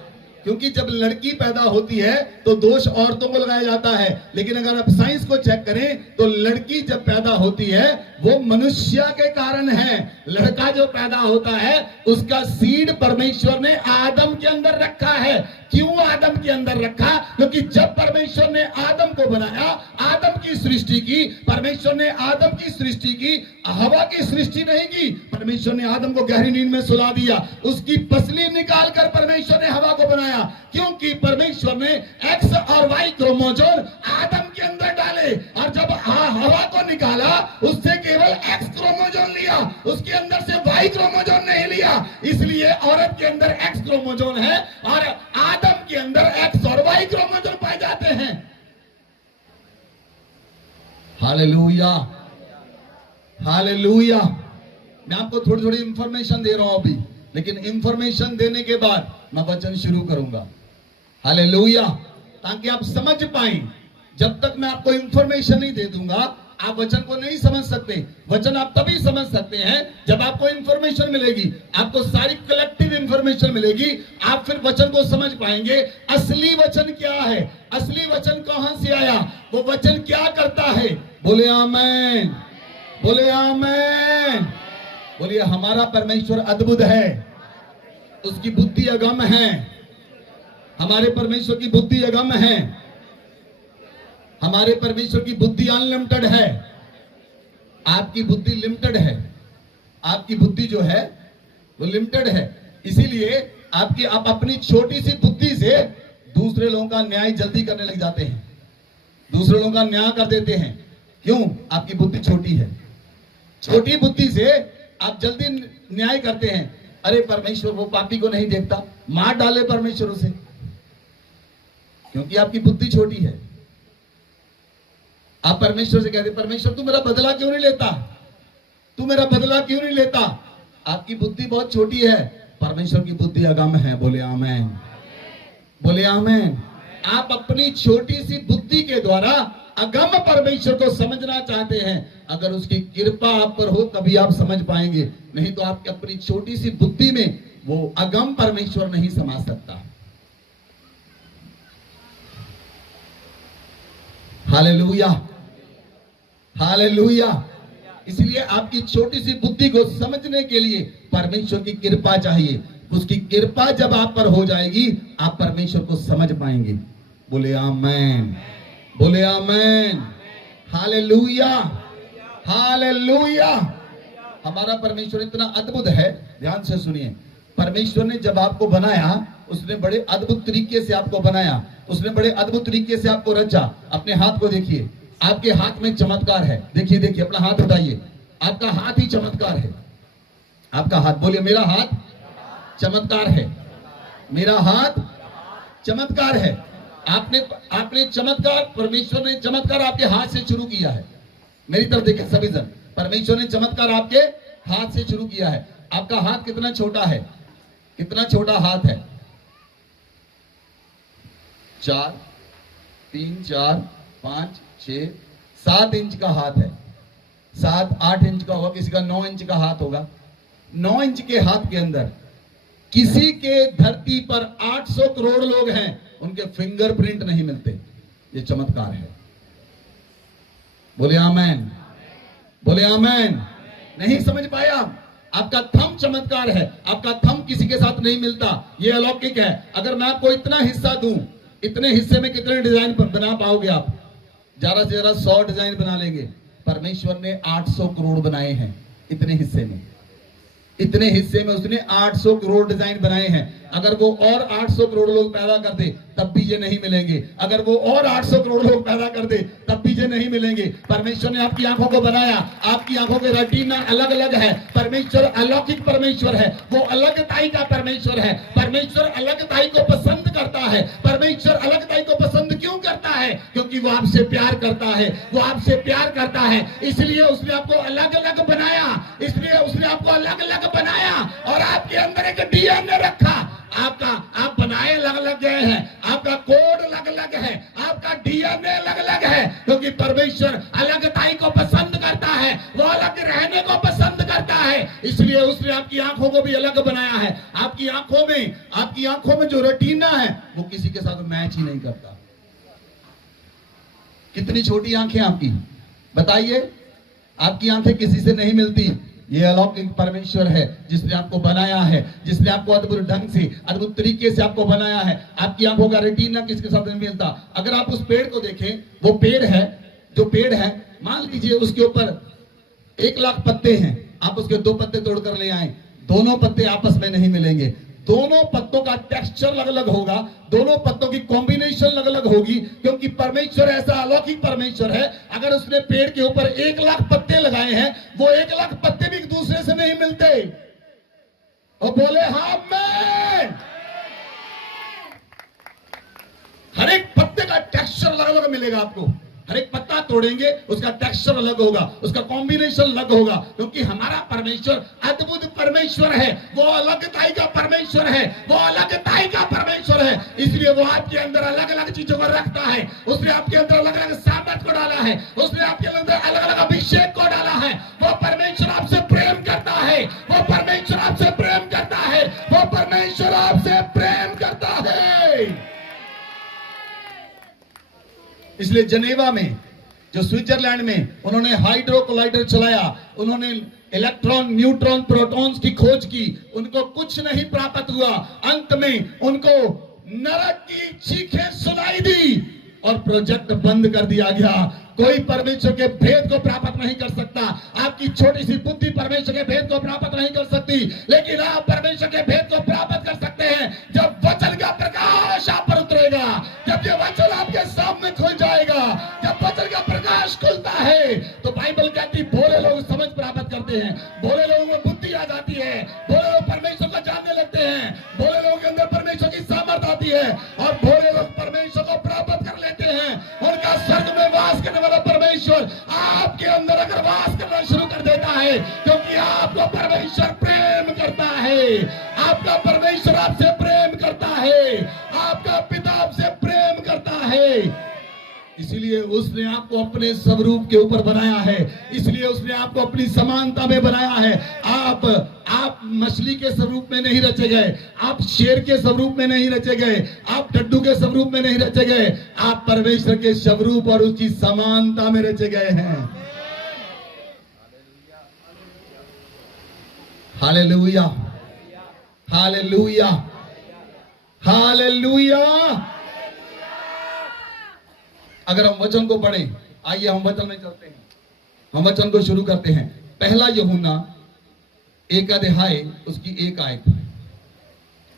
क्योंकि जब लड़की पैदा होती है तो दोष औरतों को लगाया जाता है, लेकिन अगर आप साइंस को चेक करें तो लड़की जब पैदा होती है वो मनुष्य के कारण है। लड़का जो पैदा होता है उसका सीड परमेश्वर ने आदम के अंदर रखा है। क्यों आदम के अंदर रखा? क्योंकि जब परमेश्वर ने आदम को बनाया, आदम की सृष्टि की, परमेश्वर ने आदम की सृष्टि की, हवा की सृष्टि नहीं की। परमेश्वर ने आदम को गहरी नींद में सुला दिया, उसकी पसली निकालकर परमेश्वर ने हवा को बनाया। क्योंकि परमेश्वर ने एक्स और वाई क्रोमोजोम आदम के अंदर डाले और जब हवा को निकाला उससे केवल एक्स क्रोमोजोम लिया, उसके अंदर से वाई क्रोमोजोम नहीं लिया। इसलिए औरत के अंदर एक्स क्रोमोजोम है और आदम के अंदर एक्स और वाई क्रोमोजोम पाए जाते हैं। Hallelujah, hallelujah. मैं आपको थोड़ी थोड़ी इंफॉर्मेशन दे रहा हूं अभी, लेकिन इंफॉर्मेशन देने के बाद मैं वचन शुरू करूंगा। हालेलुया, ताकि आप समझ पाएं। जब तक मैं आपको इंफॉर्मेशन नहीं दे दूंगा आप वचन को नहीं समझ सकते। वचन आप तभी समझ सकते हैं जब आपको इंफॉर्मेशन मिलेगी, आपको सारी कलेक्टिव इंफॉर्मेशन मिलेगी, आप फिर वचन को समझ पाएंगे। असली वचन क्या है, असली वचन कहां से आया, वो वचन क्या करता है। बोले आमेन, बोले आमेन। बोलिए हमारा परमेश्वर अद्भुत है, उसकी बुद्धि अगम है। हमारे परमेश्वर की बुद्धि अगम है, हमारे परमेश्वर की बुद्धि अनलिमिटेड है। आपकी बुद्धि लिमिटेड है, आपकी बुद्धि जो है वो लिमिटेड है। इसीलिए आप अपनी छोटी सी बुद्धि से दूसरे लोगों का न्याय जल्दी करने लग जाते हैं, दूसरे लोगों का न्याय कर देते हैं। क्यों? आपकी बुद्धि छोटी है। छोटी बुद्धि से आप जल्दी न्याय करते हैं। अरे परमेश्वर वो पापी को नहीं देखता, मार डाले परमेश्वर उसे, क्योंकि आपकी बुद्धि छोटी है। आप परमेश्वर से कहते परमेश्वर तू मेरा बदला क्यों नहीं लेता, तू मेरा बदला क्यों नहीं लेता। आपकी बुद्धि बहुत छोटी है, परमेश्वर की बुद्धि अगम है। बोले आमेन, बोले आमेन। आप अपनी छोटी सी बुद्धि के द्वारा अगम परमेश्वर को समझना चाहते हैं। अगर उसकी कृपा आप पर हो तभी आप समझ पाएंगे, नहीं तो आपकी अपनी छोटी सी बुद्धि में वो अगम परमेश्वर नहीं समा सकता। Hallelujah, hallelujah. इसलिए आपकी छोटी सी बुद्धि को समझने के लिए परमेश्वर की कृपा चाहिए। उसकी कृपा जब आप पर हो जाएगी, आप परमेश्वर को समझ पाएंगे। बोले आमेन, बोले आमेन। Hallelujah, hallelujah. हमारा परमेश्वर इतना अद्भुत है, ध्यान से सुनिए। परमेश्वर ने जब आपको बनाया, उसने बड़े अद्भुत तरीके से आपको बनाया, उसने बड़े अद्भुत तरीके से आपको रचा। अपने हाथ को देखिए, आपके हाथ में चमत्कार है। देखिए देखिए, अपना हाथ उठाइए, आपका हाथ ही चमत्कार है। आपका हाथ, बोलिए मेरा हाथ चमत्कार है, मेरा हाथ चमत्कार है। आपने चमत्कार, परमेश्वर ने चमत्कार आपके हाथ से शुरू किया है। मेरी तरफ देखिए सभी जन, परमेश्वर ने चमत्कार आपके हाथ से शुरू किया है। आपका हाथ कितना छोटा है, कितना छोटा हाथ है। 4, 3, 4, 5, 6, 7 इंच का हाथ है। 7, 8 इंच का होगा, किसी का 9 इंच का हाथ होगा। 9 इंच के हाथ के अंदर किसी के धरती पर 800 करोड़ लोग हैं, उनके फिंगरप्रिंट नहीं मिलते। ये चमत्कार है। बोले आमेन, बोले आमेन। नहीं समझ पाया? आपका थंब चमत्कार है, आपका थंब किसी के साथ नहीं मिलता, ये अलौकिक है। अगर मैं आपको इतना हिस्सा दूं, इतने हिस्से में कितने डिजाइन बना पाओगे आप? ज्यादा से ज्यादा 100 डिजाइन बना लेंगे। परमेश्वर ने 800 करोड़ बनाए हैं इतने हिस्से में, इतने हिस्से में उसने 800 करोड़ डिजाइन बनाए हैं। अगर वो और 800 करोड़ लोग पैदा कर दे तब भी ये नहीं मिलेंगे। अगर वो और 800 करोड़ लोग पैदा कर दे तब भी ये नहीं मिलेंगे। परमेश्वर ने आपकी आंखों को बनाया, आपकी आंखों के रेटिना अलग अलग है। परमेश्वर अलौकिक परमेश्वर है, वो अलगताई का परमेश्वर है। परमेश्वर अलगताई को पसंद करता है। परमेश्वर अलगताई को पसंद क्यों करता है? क्योंकि वो आपसे प्यार करता है, वो आपसे प्यार करता है। इसलिए उसने आपको अलग अलग बनाया, इसलिए उसने आपको अलग अलग बनाया और आपके अंदर एक डीएनए रखा। आप बनाए अलग अलग गए हैं, आपका कोड अलग अलग है, आपका डीएनए अलग अलग है। क्योंकि परमेश्वर अलगताई को पसंद करता है, वो अलग रहने को पसंद करता है। इसलिए उसने आपकी आंखों को भी अलग बनाया है। आपकी आंखों में जो रेटिना है वो किसी के साथ मैच ही नहीं करता। कितनी छोटी आंखें आपकी, बताइए। आपकी आंखें किसी से नहीं मिलती। ये अलौकिक परमेश्वर है जिसने आपको बनाया है, जिसने आपको अद्भुत ढंग से, अद्भुत तरीके से आपको बनाया है। आपकी आंखों का रेटिना किसके साथ नहीं मिलता। अगर आप उस पेड़ को देखें, वो पेड़ है, जो पेड़ है, मान लीजिए उसके ऊपर 1 लाख पत्ते हैं, आप उसके 2 पत्ते तोड़कर ले आए, दोनों पत्ते आपस में नहीं मिलेंगे। दोनों पत्तों का टेक्सचर अलग अलग होगा, दोनों पत्तों की कॉम्बिनेशन अलग अलग होगी। क्योंकि परमेश्वर ऐसा अलौकिक परमेश्वर है। अगर उसने पेड़ के ऊपर 1 लाख पत्ते लगाए हैं, वो 1 लाख पत्ते भी एक दूसरे से नहीं मिलते। और बोले हाँ मैं, हर एक पत्ते का टेक्सचर अलग अलग मिलेगा आपको। हर एक पत्ता तोड़ेंगे, उसका टेक्सचर अलग होगा, उसका कॉम्बिनेशन अलग होगा। क्योंकि हमारा परमेश्वर अद्भुत परमेश्वर है, वो अलगताई का परमेश्वर है, वो अलगताई का परमेश्वर परमेश्वर है, इसलिए वो आपके अंदर अलग अलग चीजों को रखता है। उसने आपके अंदर अलग अलग सामर्थ को डाला है, उसने आपके अंदर अलग अलग अभिषेक को डाला है। वो परमेश्वर आपसे प्रेम करता है, वो परमेश्वर आपसे प्रेम करता है, वो परमेश्वर आपसे प्रेम करता है। इसलिए जनेवा में, जो स्विट्जरलैंड में, उन्होंने हाइड्रो कोलाइडर चलाया, उन्होंने इलेक्ट्रॉन, न्यूट्रॉन, प्रोटॉन्स की खोज की, उनको कुछ नहीं प्राप्त हुआ। अंत में उनको नरक की चीखें सुनाई दी और प्रोजेक्ट बंद कर दिया गया। कोई परमेश्वर के भेद को प्राप्त नहीं कर सकता। आपकी छोटी सी बुद्धि परमेश्वर के भेद को प्राप्त नहीं कर सकती, लेकिन आप परमेश्वर के भेद को प्राप्त कर सकते हैं जब वचन का प्रकाश आप पर उतरेगा, जब ये वचन आपके सामने खुल जाएगा। जब वचन का प्रकाश खुलता है तो बाइबल कहती भोले लोग समझ प्राप्त करते हैं, भोले लोगों में बुद्धि आ जाती है, भोले लोग परमेश्वर को जानने लगते हैं, भोले लोगों के अंदर परमेश्वर की सामर्थ आती है और भोले लोग परमेश्वर को प्राप्त कर लेते हैं। उनका स्वर्ग में वास करने वाला परमेश्वर आपके अंदर अगर वास करना शुरू कर देता है, क्योंकि आपको परमेश्वर प्रेम करता है, आपका परमेश्वर आपसे प्रेम करता है, आपका पिता आपसे प्रेम करता है। इसीलिए उसने आपको अपने स्वरूप के ऊपर बनाया है, इसलिए उसने आपको अपनी समानता में बनाया है। आप मछली के स्वरूप में नहीं रचे गए, आप शेर के स्वरूप में नहीं रचे गए, आप डड्डू के स्वरूप में नहीं रचे गए, आप परमेश्वर के स्वरूप और उसकी समानता में रचे गए हैं। Hallelujah, hallelujah, hallelujah. अगर हम वचन को पढ़ें, आइए हम वचन में चलते हैं, हम वचन को शुरू करते हैं। पहला यूहन्ना 1 अध्याय उसकी 1 आयत,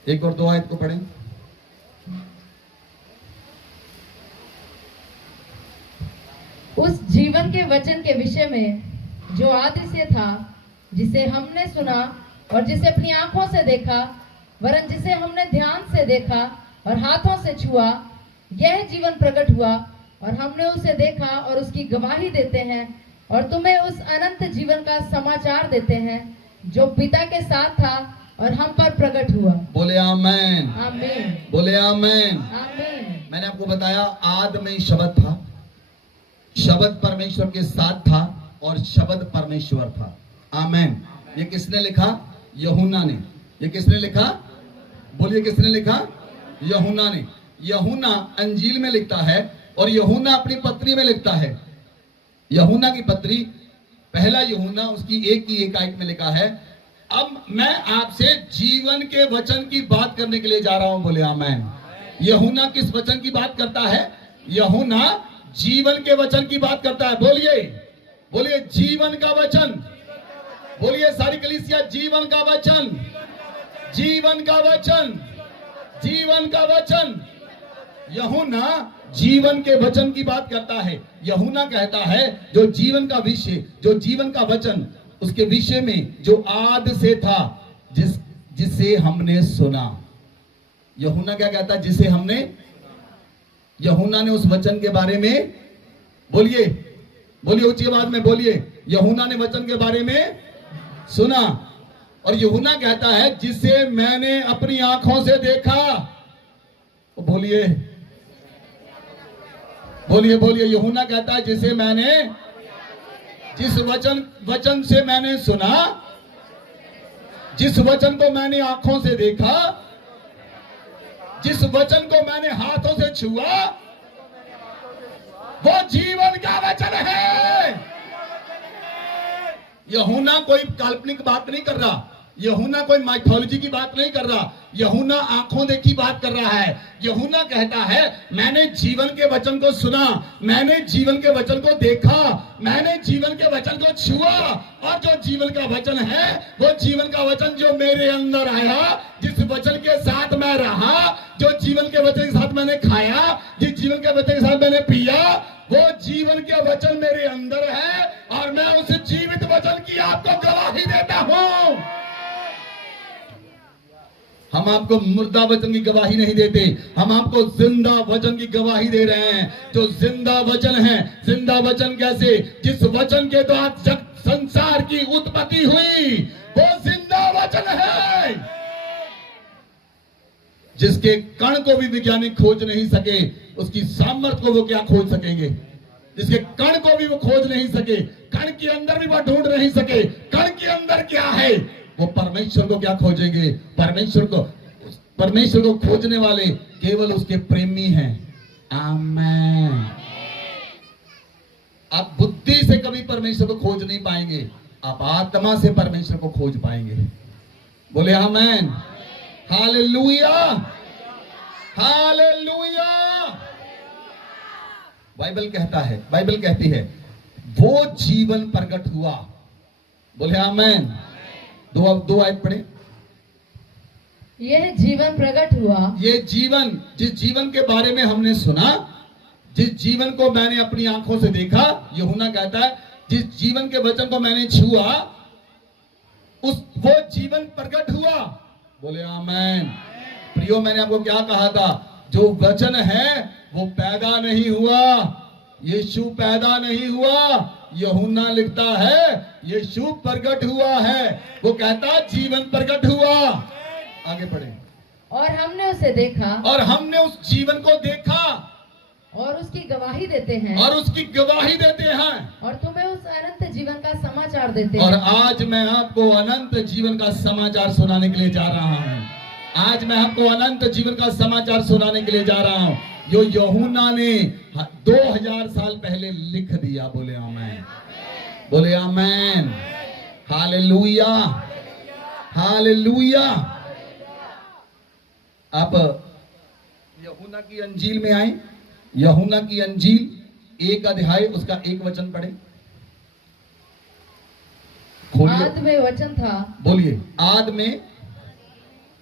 1 और 2 आयत को पढ़ें। उस जीवन के वचन के विषय में जो आदि से था, जिसे हमने सुना और जिसे अपनी आंखों से देखा, वरन जिसे हमने ध्यान से देखा और हाथों से छुआ, यह जीवन प्रकट हुआ और हमने उसे देखा और उसकी गवाही देते हैं और तुम्हें उस अनंत जीवन का समाचार देते हैं जो पिता के साथ था और हम पर प्रकट हुआ। बोले आमेन, आमीन, बोले आमेन, आमीन। मैंने आपको बताया आदि में शब्द था, शब्द परमेश्वर के साथ था और शब्द परमेश्वर था। आमेन। ये किसने लिखा? यूहन्ना ने। ये किसने लिखा? बोलिए किसने लिखा? यूहन्ना ने। यूहन्ना अंजील में लिखता है और यूहन्ना अपनी पत्री में लिखता है। यूहन्ना की पत्री, पहला यूहन्ना उसकी 1 की 1 आयत में लिखा है, अब मैं आपसे जीवन के वचन की बात करने के लिए जा रहा हूं। बोले आमेन। यूहन्ना किस वचन की बात करता है? यूहन्ना जीवन के वचन की बात करता है। बोलिए, बोलिए जीवन का वचन। बोलिए सारी कलीसिया, जीवन का वचन, जीवन का वचन, जीवन का वचन। यूहन्ना जीवन के वचन की बात करता है। यूहन्ना कहता है जो जीवन का विषय, जो जीवन का वचन, उसके विषय में जो आदि से था, जिसे हमने सुना। यूहन्ना क्या कहता है? जिसे हमने, यूहन्ना ने उस वचन के बारे में, बोलिए, बोलिए ऊंची आवाज में बोलिए, यूहन्ना ने वचन के बारे में सुना। और यूहन्ना कहता है जिसे मैंने अपनी आंखों से देखा। बोलिए, बोलिए, बोलिए। यूहन्ना कहता है जिसे मैंने, जिस वचन से मैंने सुना, जिस वचन को मैंने आंखों से देखा, जिस वचन को मैंने हाथों से छुआ, वो जीवन का वचन है। यूहन्ना कोई काल्पनिक बात नहीं कर रहा, यूहन्ना कोई माइथोलॉजी की बात नहीं कर रहा, यूहन्ना आंखों देखी बात कर रहा है। यूहन्ना कहता है मैंने जीवन के वचन को सुना, मैंने जीवन के वचन को देखा, मैंने जीवन के वचन को छुआ, और जो जीवन का वचन है वो जीवन का वचन जो मेरे अंदर आया, जिस वचन के साथ मैं रहा, जो जीवन के वचन के साथ मैंने खाया, जिस जीवन के वचन के साथ मैंने पिया, वो जीवन के वचन मेरे अंदर है और मैं उस जीवित वचन की आपको गवाही देता हूं। हम आपको मुर्दा वचन की गवाही नहीं देते, हम आपको जिंदा वचन की गवाही दे रहे हैं। जो जिंदा वचन है, जिंदा वचन कैसे? जिस वचन के द्वारा संसार की उत्पत्ति हुई, वो जिंदा वचन है। जिसके कण को भी वैज्ञानिक खोज नहीं सके, उसकी सामर्थ्य को वो क्या खोज सकेंगे? जिसके कण को भी वो खोज नहीं सके, कण के अंदर भी वो ढूंढ नहीं सके, कण के अंदर क्या है, वो परमेश्वर को क्या खोजेंगे? परमेश्वर को खोजने वाले केवल उसके प्रेमी हैं। आमेन। आप बुद्धि से कभी परमेश्वर को खोज नहीं पाएंगे, आप आत्मा से परमेश्वर को खोज पाएंगे। बोले आमेन। Hallelujah, hallelujah. बाइबल कहता है, बाइबल कहती है वो जीवन प्रकट हुआ। बोले आमेन। दो आयत पढ़े। यह जीवन प्रकट हुआ, ये जीवन, जिस जीवन के बारे में हमने सुना, जिस जीवन को मैंने अपनी आंखों से देखा, यूहन्ना कहता है जिस जीवन के वचन को मैंने छुआ, वो जीवन प्रकट हुआ। बोले आमेन। प्रियो, मैंने आपको क्या कहा था? जो वचन है वो पैदा नहीं हुआ, यीशु पैदा नहीं हुआ। यूहन्ना लिखता है यीशु प्रकट हुआ है। वो कहता जीवन प्रकट हुआ। आगे पढ़े। और हमने उसे देखा, और हमने उस जीवन को देखा और उसकी गवाही देते हैं, और उसकी गवाही देते हैं, और तुम्हें उस अनंत जीवन का समाचार देते और हैं। आज मैं आपको अनंत जीवन का समाचार सुनाने के लिए जा रहा हूं। आज मैं आपको अनंत जीवन का समाचार सुनाने के लिए जा रहा हूं, जो यूहन्ना ने 2000 साल पहले लिख दिया। बोले आमेन। बोले आमेन। Hallelujah, hallelujah. आप यूहन्ना की अंजील में आए। यूहन्ना की अंजील 1 अध्याय उसका 1 वचन पढ़े। खोलिए। आद में वचन था। बोलिए।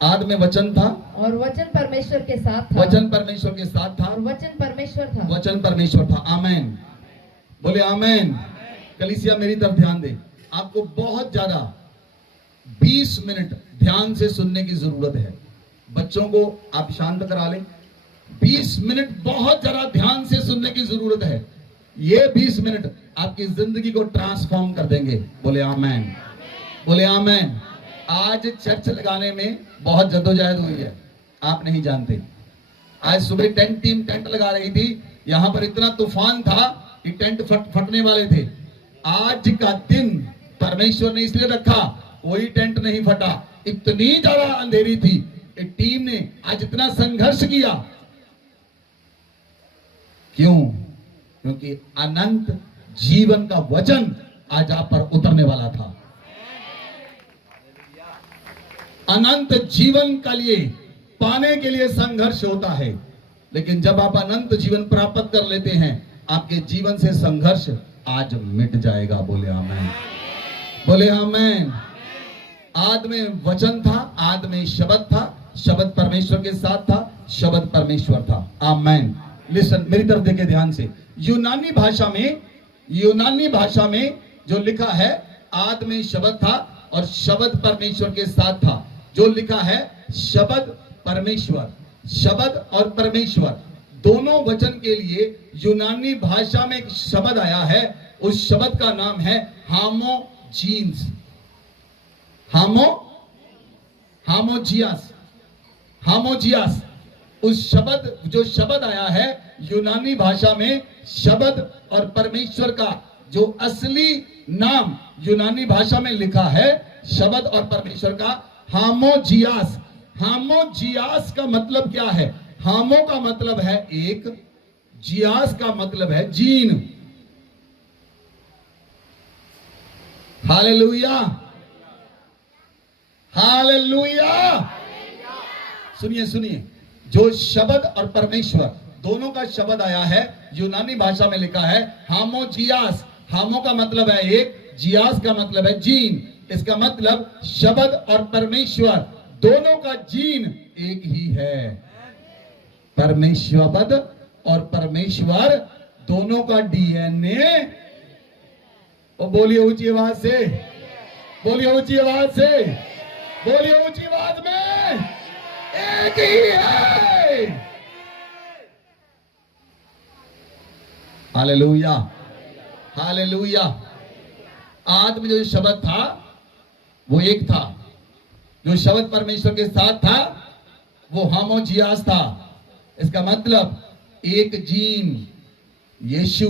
आद में वचन था, और वचन परमेश्वर के साथ था। वचन परमेश्वर के साथ था, और वचन परमेश्वर था। वचन परमेश्वर था। आमेन। बोले आमेन। कलीसिया मेरी तरफ ध्यान दे। आपको बहुत ज्यादा 20 मिनट ध्यान से सुनने की जरूरत है। बच्चों को आप शांत करा लें। 20 मिनट बहुत ज्यादा ध्यान से सुनने की जरूरत है। ये 20 मिनट आपकी जिंदगी को ट्रांसफॉर्म कर देंगे। बोले आमेन। बोले आमेन। आज चर्च लगाने में बहुत जद्दोजहद हुई है, आप नहीं जानते। आज सुबह टीम टेंट लगा रही थी, यहां पर इतना तूफान था कि टेंट फटने वाले थे। आज का दिन परमेश्वर ने इसलिए रखा, कोई टेंट नहीं फटा। इतनी ज्यादा अंधेरी थी, टीम ने आज इतना संघर्ष किया। क्यों? क्योंकि अनंत जीवन का वचन आज आप पर उतरने वाला था। अनंत जीवन के लिए पाने के लिए संघर्ष होता है, लेकिन जब आप अनंत जीवन प्राप्त कर लेते हैं, आपके जीवन से संघर्ष आज मिट जाएगा। बोले आमेन। बोले आमेन। आद में वचन था, आद में शब्द था, शब्द परमेश्वर के साथ था, शब्द परमेश्वर था। आमेन। लिसन, मेरी तरफ देखे ध्यान से। यूनानी भाषा में जो लिखा है, आद में शब्द था और शब्द परमेश्वर के साथ था। जो लिखा है शब्द परमेश्वर, शब्द और परमेश्वर दोनों वचन के लिए यूनानी भाषा में एक शब्द आया है। उस शब्द का नाम है हामोजीन्स, हामोजियास। उस शब्द, जो शब्द आया है यूनानी भाषा में, शब्द और परमेश्वर का जो असली नाम यूनानी भाषा में लिखा है, शब्द और परमेश्वर का हामोजियास। हामोजियास का मतलब क्या है? हामो का मतलब है एक, जियास का मतलब है जीन। Hallelujah, hallelujah. सुनिए सुनिए, जो शब्द और परमेश्वर दोनों का शब्द आया है, यूनानी भाषा में लिखा है हामोजियास। हामो का मतलब है एक, जियास का मतलब है जीन। इसका मतलब शब्द और परमेश्वर दोनों का जीन एक ही है। परमेश्वर और परमेश्वर दोनों का डीएनए, बोलिए ऊंची आवाज से, बोलिए ऊंची आवाज से, बोलिए ऊंची आवाज में, एक ही है। Hallelujah, hallelujah. आद में जो शब्द था वो एक था, जो शब्द परमेश्वर के साथ था वो होमोजियास था। इसका मतलब एक जीन, यीशु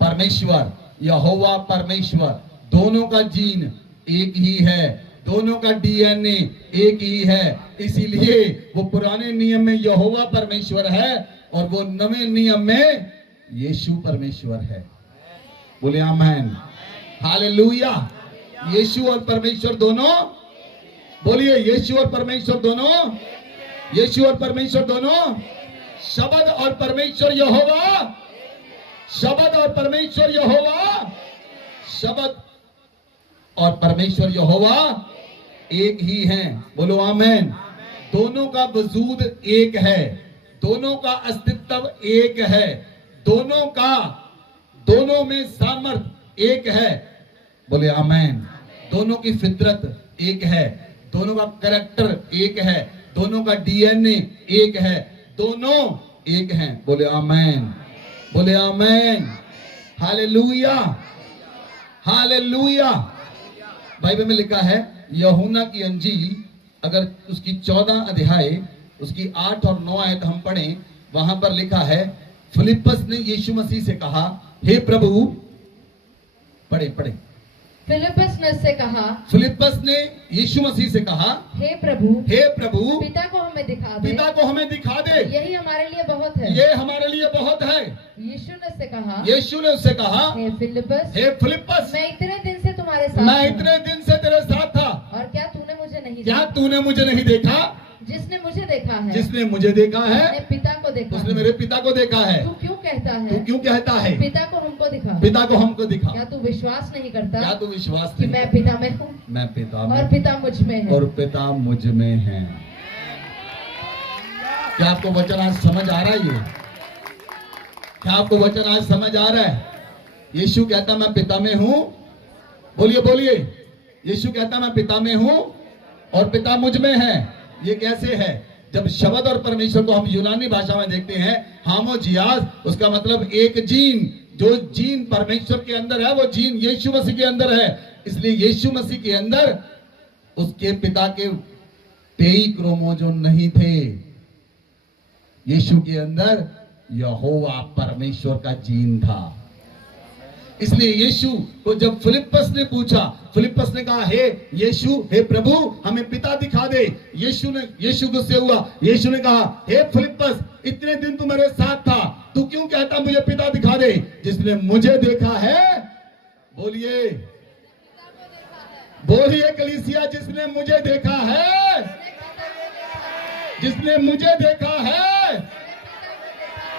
परमेश्वर, यहोवा परमेश्वर, दोनों का जीन एक ही है, दोनों का डीएनए एक ही है। इसीलिए वो पुराने नियम में यहोवा परमेश्वर है और वो नवे नियम में यीशु परमेश्वर है। बोले आमेन, हालेलुया। यीशु और परमेश्वर दोनों, बोलिए यीशु और परमेश्वर दोनों, यीशु और परमेश्वर दोनों, शब्द और परमेश्वर यहोवा, शब्द और परमेश्वर यहोवा, शब्द और परमेश्वर यहोवा एक ही हैं। बोलो आमेन। दोनों का वजूद एक है, दोनों का अस्तित्व एक है, दोनों में सामर्थ एक है। बोले आमेन। दोनों की फितरत एक है, दोनों का कैरेक्टर एक है, दोनों का डीएनए एक है, दोनों एक हैं। बोले आमेन, बोले आमेन, हालेलुया, हालेलुया। बाइबल में लिखा है, यूहन्ना की अंजील अगर उसकी 14 अध्याय उसकी 8 और 9 आयत हम पढ़ें, वहां पर लिखा है, फिलिप्पस ने यीशु मसीह से कहा, हे प्रभु, पढ़े पढ़े। फिलिप्पस ने उससे कहा, फिलिप्पस ने यीशु मसीह से कहा, हे प्रभु, हे प्रभु, पिता को हमें दिखा दे, पिता को हमें दिखा दे, यही हमारे लिए बहुत है। ये हमारे लिए बहुत है। यीशु ने उससे कहा, यीशु ने उससे कहा, हे फिलिप्पस, हे फिलिप्पस, मैं इतने दिन से तुम्हारे साथ मैं हूँ, इतने दिन से तेरे साथ था, और क्या तूने मुझे नहीं क्या देखा? तूने मुझे नहीं देखा? जिसने मुझे देखा है, जिसने मुझे देखा उसने है पिता को देखा उसने है। मेरे पिता को देखा है। तू क्यों कहता तू है, क्यों कहता है, पिता को हमको दिखा? पिता को हमको दिखा? क्या तू विश्वास नहीं करता क्या तू विश्वास कि नहीं? मैं पिता में हूँ मैं पिता और में पिता मुझ में है? और पिता मुझ में है। क्या आपको वचन आज समझ आ रहा है? ये क्या आपको वचन आज समझ आ रहा है? यीशु कहता मैं पिता में हूँ, बोलिए बोलिए, यीशु कहता मैं पिता में हूँ और पिता मुझ में है। ये कैसे है? जब शब्द और परमेश्वर को हम यूनानी भाषा में देखते हैं, होमोजियास, उसका मतलब एक जीन, जो जीन परमेश्वर के अंदर है वो जीन यीशु मसीह के अंदर है। इसलिए यीशु मसीह के अंदर उसके पिता के 23 क्रोमोसोम नहीं थे। यीशु के अंदर यहोवा परमेश्वर का जीन था। इसलिए यीशु को जब फिलिप्पस ने पूछा, फिलिप्पस ने कहा, हे यीशु, हे प्रभु, हमें पिता दिखा दे। यीशु गुस्से हुआ। यीशु ने कहा, हे फिलिप्पस, इतने दिन तू मेरे साथ था, तू क्यों कहता मुझे पिता दिखा दे? जिसने मुझे देखा है, बोलिए बोलिए कलीसिया, जिसने मुझे देखा है, जिसने मुझे देखा है,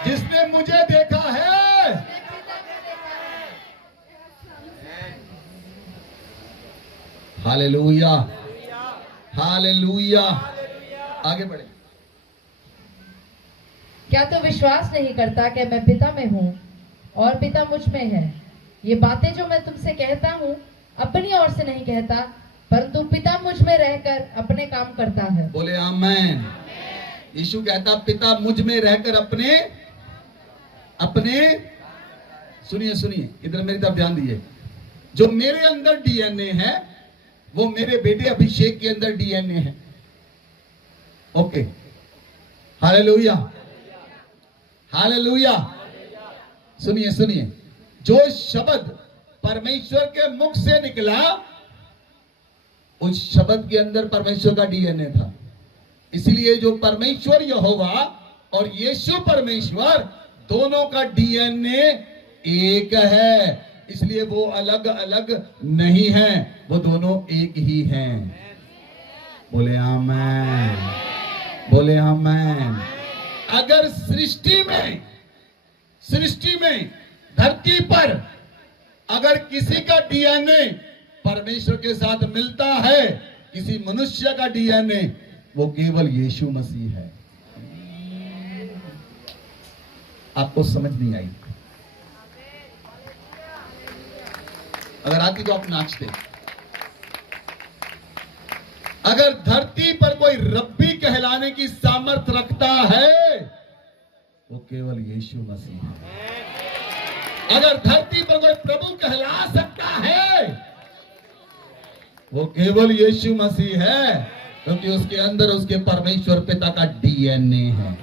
जिसने मुझे देखा है। Hallelujah, hallelujah. आगे बढ़े। क्या तू विश्वास नहीं करता कि मैं पिता में हूँ और पिता मुझ में है? ये बातें जो मैं तुमसे कहता हूँ अपनी ओर से नहीं कहता, परंतु पिता मुझ में रहकर अपने काम करता है। बोले आमेन। यीशु कहता पिता मुझ में रहकर अपने अपने सुनिए सुनिए, इधर मेरी तरफ ध्यान दीजिए। जो मेरे अंदर डीएनए है वो मेरे बेटे अभिषेक के अंदर डीएनए है। Okay, hallelujah, hallelujah. सुनिए सुनिए, जो शब्द परमेश्वर के मुख से निकला, उस शब्द के अंदर परमेश्वर का डीएनए था। इसलिए जो परमेश्वर यहोवा और यीशु परमेश्वर, दोनों का डीएनए एक है। इसलिए वो अलग अलग नहीं है, वो दोनों एक ही हैं। बोले आमेन, बोले आमेन। अगर सृष्टि में धरती पर अगर किसी का डीएनए परमेश्वर के साथ मिलता है, किसी मनुष्य का डीएनए, वो केवल यीशु मसीह है। आपको समझ नहीं आई? अगर आती तो आप नाचते। अगर धरती पर कोई रब्बी कहलाने की सामर्थ रखता है, वो केवल यीशु मसीह है। अगर धरती पर कोई प्रभु कहला सकता है, वो केवल यीशु मसीह है। क्योंकि उसके अंदर उसके परमेश्वर पिता का डीएनए है।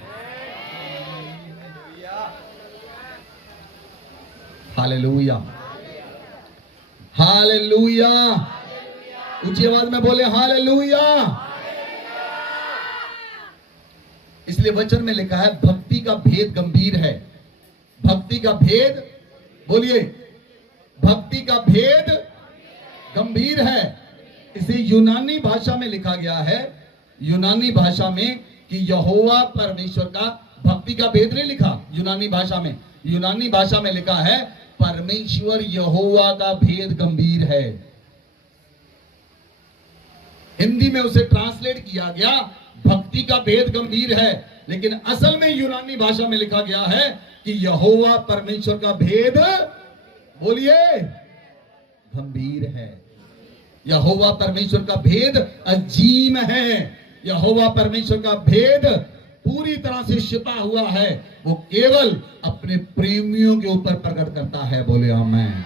Hallelujah, hallelujah. ऊंची आवाज में बोले हालेलुया। इसलिए वचन में लिखा है भक्ति का भेद गंभीर है। भक्ति का भेद, बोलिए, भक्ति का भेद गंभीर है। इसे यूनानी भाषा में लिखा गया है, यूनानी भाषा में, कि यहोवा परमेश्वर का, भक्ति का भेद नहीं लिखा यूनानी भाषा में। यूनानी भाषा में लिखा है परमेश्वर यहोवा का भेद गंभीर है। हिंदी में उसे ट्रांसलेट किया गया भक्ति का भेद गंभीर है, लेकिन असल में यूनानी भाषा में लिखा गया है कि यहोवा परमेश्वर का भेद, बोलिए, गंभीर है। यहोवा परमेश्वर का भेद अजीम है। यहोवा परमेश्वर का भेद पूरी तरह से छिपा हुआ है। वो केवल अपने प्रेमियों के ऊपर प्रकट करता है। बोले आमेन,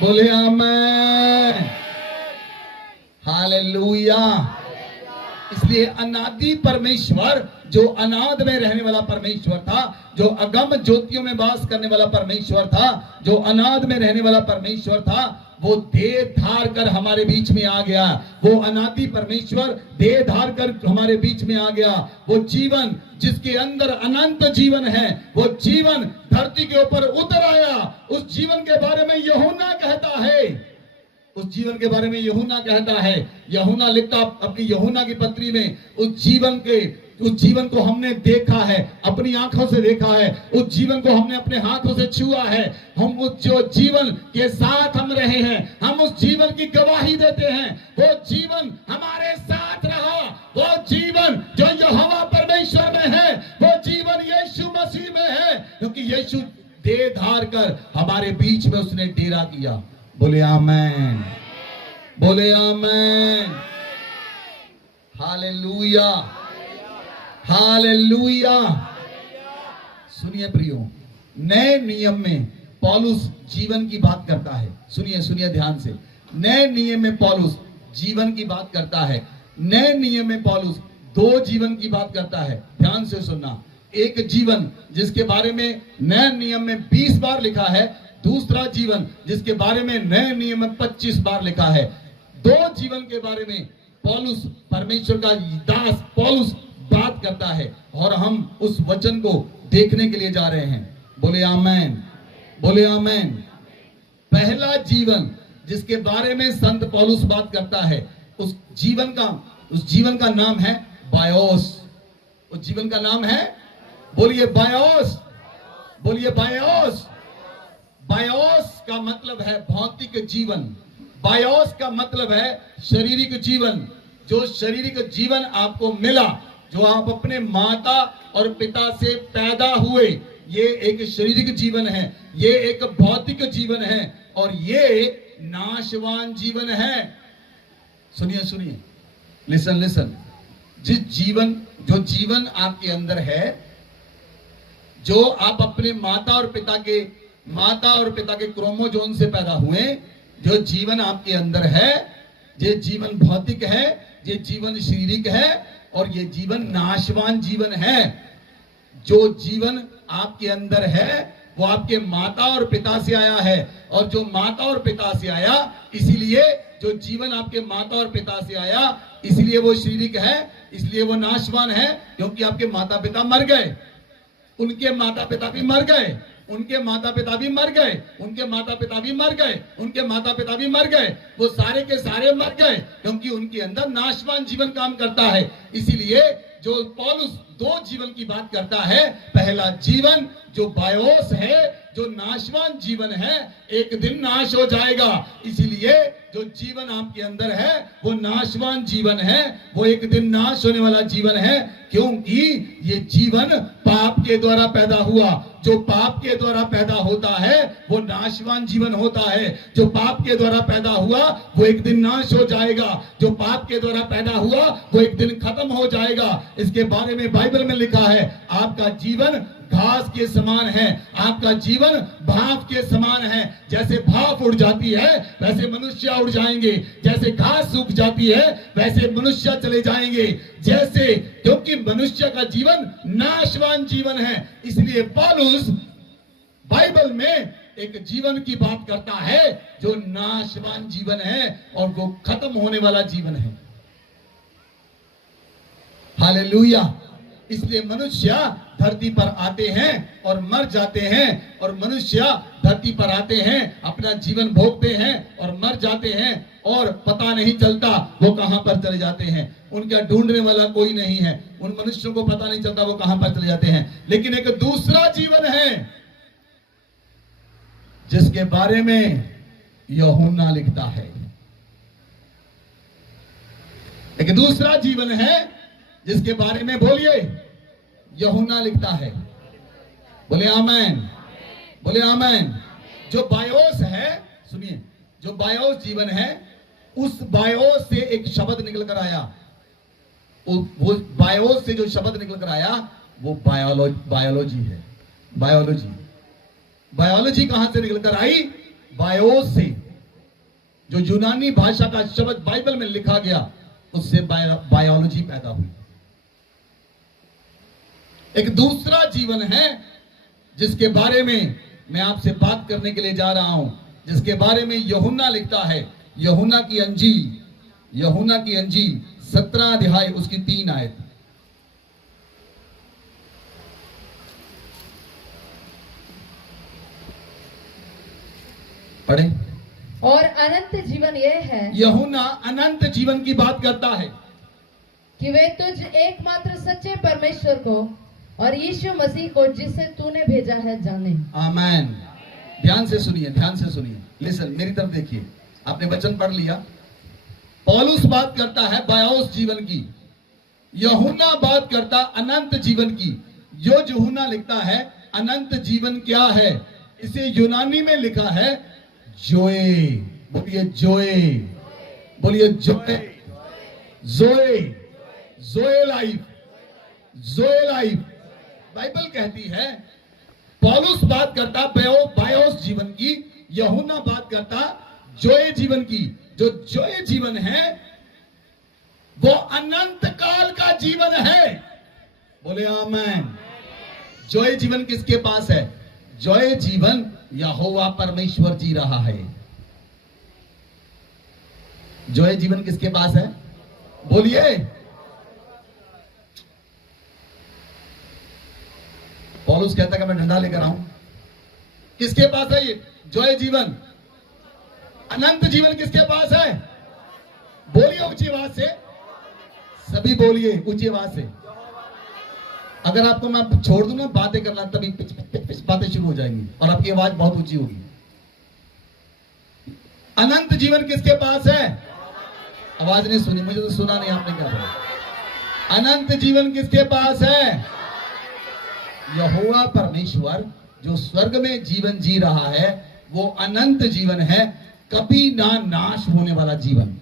बोले आमेन, हालेलुया। इसलिए अनादि परमेश्वर, जो अनाद में रहने वाला परमेश्वर था, जो अगम ज्योतियों में वास करने वाला परमेश्वर था, जो अनाद में रहने वाला परमेश्वर था, वो देह धार कर हमारे बीच में आ गया। वो अनादि परमेश्वर देह धार कर हमारे बीच में आ गया। वो जीवन जिसके अंदर अनंत जीवन है, वो जीवन धरती के ऊपर उतर आया। उस जीवन के बारे में यूहन्ना कहता है, उस जीवन के बारे में यूहन्ना कहता है। यूहन्ना लिखता अपनी यूहन्ना की पत्री में, उस जीवन को हमने देखा है, अपनी आंखों से देखा है। उस जीवन को हमने अपने हाथों से छुआ है। हम उस जो जीवन के साथ हम रहे हैं, हम उस जीवन की गवाही देते हैं। वो जीवन हमारे साथ रहा। वो जीवन जो यहोवा परमेश्वर में है, वो जीवन यीशु मसीह में है, क्योंकि यीशु देह धार कर हमारे बीच में उसने डेरा किया। बोले आमेन, बोले आमेन, हालेलुया, हालेलुया। सुनिए प्रियो, नए नियम में पौलुस जीवन की बात करता है। सुनिए, सुनिए ध्यान से। नए नियम में पौलुस जीवन की बात करता है। नए नियम में पौलुस दो जीवन की बात करता है। ध्यान से सुनना। एक जीवन जिसके बारे में नए नियम में 20 बार लिखा है, दूसरा जीवन जिसके बारे में नए नियम में 25 बार लिखा है। दो जीवन के बारे में पौलुस, परमेश्वर का दास पौलुस बात करता है, और हम उस वचन को देखने के लिए जा रहे हैं। बोले आमेन, बोले आमेन। पहला जीवन जिसके बारे में संत पौलुस बात करता है, उस जीवन का नाम है बायोस। उस जीवन का नाम है, बोलिए बायोस, बोलिए बायोस। बायोस का मतलब है भौतिक जीवन। बायोस का मतलब है शारीरिक जीवन। जो शारीरिक जीवन आपको मिला, जो आप अपने माता और पिता से पैदा हुए, ये एक शारीरिक जीवन है, ये एक भौतिक जीवन है, और ये नाशवान जीवन है। सुनिए, सुनिए, लिसन, लिसन। जो जीवन आपके अंदर है, जो आप अपने माता और पिता के क्रोमोजोन से पैदा हुए, जो जीवन आपके अंदर है, ये जीवन भौतिक है, ये जीवन शारीरिक है, और ये जीवन नाशवान जीवन है। जो जीवन आपके अंदर है वो आपके माता और पिता से आया है, और जो माता और पिता से आया, इसीलिए जो जीवन आपके माता और पिता से आया, इसलिए वो शारीरिक है, इसलिए वो नाशवान है, क्योंकि आपके माता पिता मर गए, उनके माता पिता भी मर गए, उनके माता पिता भी मर गए, उनके माता पिता भी मर गए, उनके माता पिता भी मर गए, वो सारे के सारे मर गए, क्योंकि उनके अंदर नाशवान जीवन काम करता है। इसीलिए जो पौलुस दो जीवन की बात करता है, पहला जीवन जो बायोस है, जो नाशवान जीवन है, एक दिन नाश हो जाएगा। इसीलिए जो जीवन आपके अंदर है वो नाशवान जीवन है, वो एक दिन नाश होने वाला जीवन है, क्योंकि ये जीवन पाप के द्वारा पैदा हुआ। जो पाप के द्वारा पैदा होता है वो नाशवान जीवन होता है। जो पाप के द्वारा पैदा हुआ वो एक दिन नाश हो जाएगा। जो पाप के द्वारा पैदा हुआ वो एक दिन खत्म हो जाएगा। इसके बारे में बाइबल में लिखा है, आपका जीवन घास के समान है, आपका जीवन भाप के समान है। जैसे भाप उड़ जाती है वैसे मनुष्य उड़ जाएंगे, जैसे घास सूख जाती है वैसे मनुष्य चले जाएंगे, जैसे, क्योंकि मनुष्य का जीवन नाशवान जीवन है। इसलिए पौलुस बाइबल में एक जीवन की बात करता है जो नाशवान जीवन है और वो खत्म होने वाला जीवन है। हालेलुया। इसलिए मनुष्य धरती पर आते हैं और मर जाते हैं, और मनुष्य धरती पर आते हैं, अपना जीवन भोगते हैं और मर जाते हैं, और पता नहीं चलता वो कहां पर चले जाते हैं। उनका ढूंढने वाला कोई नहीं है, उन मनुष्यों को पता नहीं चलता वो कहां पर चले जाते हैं। लेकिन एक दूसरा जीवन है जिसके बारे में यूहन्ना लिखता है। एक दूसरा जीवन है जिसके बारे में, बोलिए, यूहन्ना लिखता है। बोले आमेन, बोले आमेन। जो बायोस है, सुनिए, जो बायोस जीवन है, उस बायोस से एक शब्द निकल कर आया। वो बायोस से जो शब्द निकल कर आया वो बायोलॉजी है। बायोलॉजी कहां से निकल कर आई? बायोस से। जो यूनानी भाषा का शब्द बाइबल में लिखा गया उससे बायोलॉजी पैदा हुई। एक दूसरा जीवन है जिसके बारे में मैं आपसे बात करने के लिए जा रहा हूं, जिसके बारे में यूहन्ना लिखता है। यूहन्ना की अंजील 17 अध्याय उसकी 3 आयत। पढ़े। और अनंत जीवन यह है, यूहन्ना अनंत जीवन की बात करता है, कि वे तुझ एकमात्र सच्चे परमेश्वर को और यीशु मसीह को जिसे तूने भेजा है जाने। आमेन। ध्यान से सुनिए, ध्यान से सुनिए, लिसन, मेरी तरफ देखिए। आपने वचन पढ़ लिया। पौलुस बात करता है बायोस जीवन की, यूहन्ना बात करता अनंत जीवन की। जो यूहन्ना लिखता है अनंत जीवन क्या है, इसे यूनानी में लिखा है जोए। बोलिए जोए, बोलिए जोए, जोए, जोए लाइफ, जोए लाइफ। बाइबल कहती है, पौलुस बात करता बायोस जीवन की, यूहन्ना बात करता जोए जीवन की। जो जोए जीवन है वो अनंत काल का जीवन है। बोले आमेन। जोए जीवन किसके पास है? जोए जीवन यहोवा परमेश्वर जी रहा है। जोए जीवन किसके पास है? बोलिए। पौलुस कहता है कि मैं डंडा लेकर आऊं। किसके पास है ये जोए जीवन? अनंत जीवन किसके पास है? बोलिए ऊंची आवाज से, सभी बोलिए ऊंची आवाज से। अगर आपको मैं छोड़ दूं ना बातें करना, तभी पिच पिच पिच बातें शुरू हो जाएंगी और आपकी आवाज बहुत ऊंची होगी। अनंत जीवन किसके पास है? आवाज नहीं सुनी, मुझे तो सुना नहीं आपने क्या बोला। अनंत जीवन किसके पास है? यहोवा परमेश्वर जो स्वर्ग में जीवन जी रहा है वो अनंत जीवन है, कभी ना नाश होने वाला जीवन।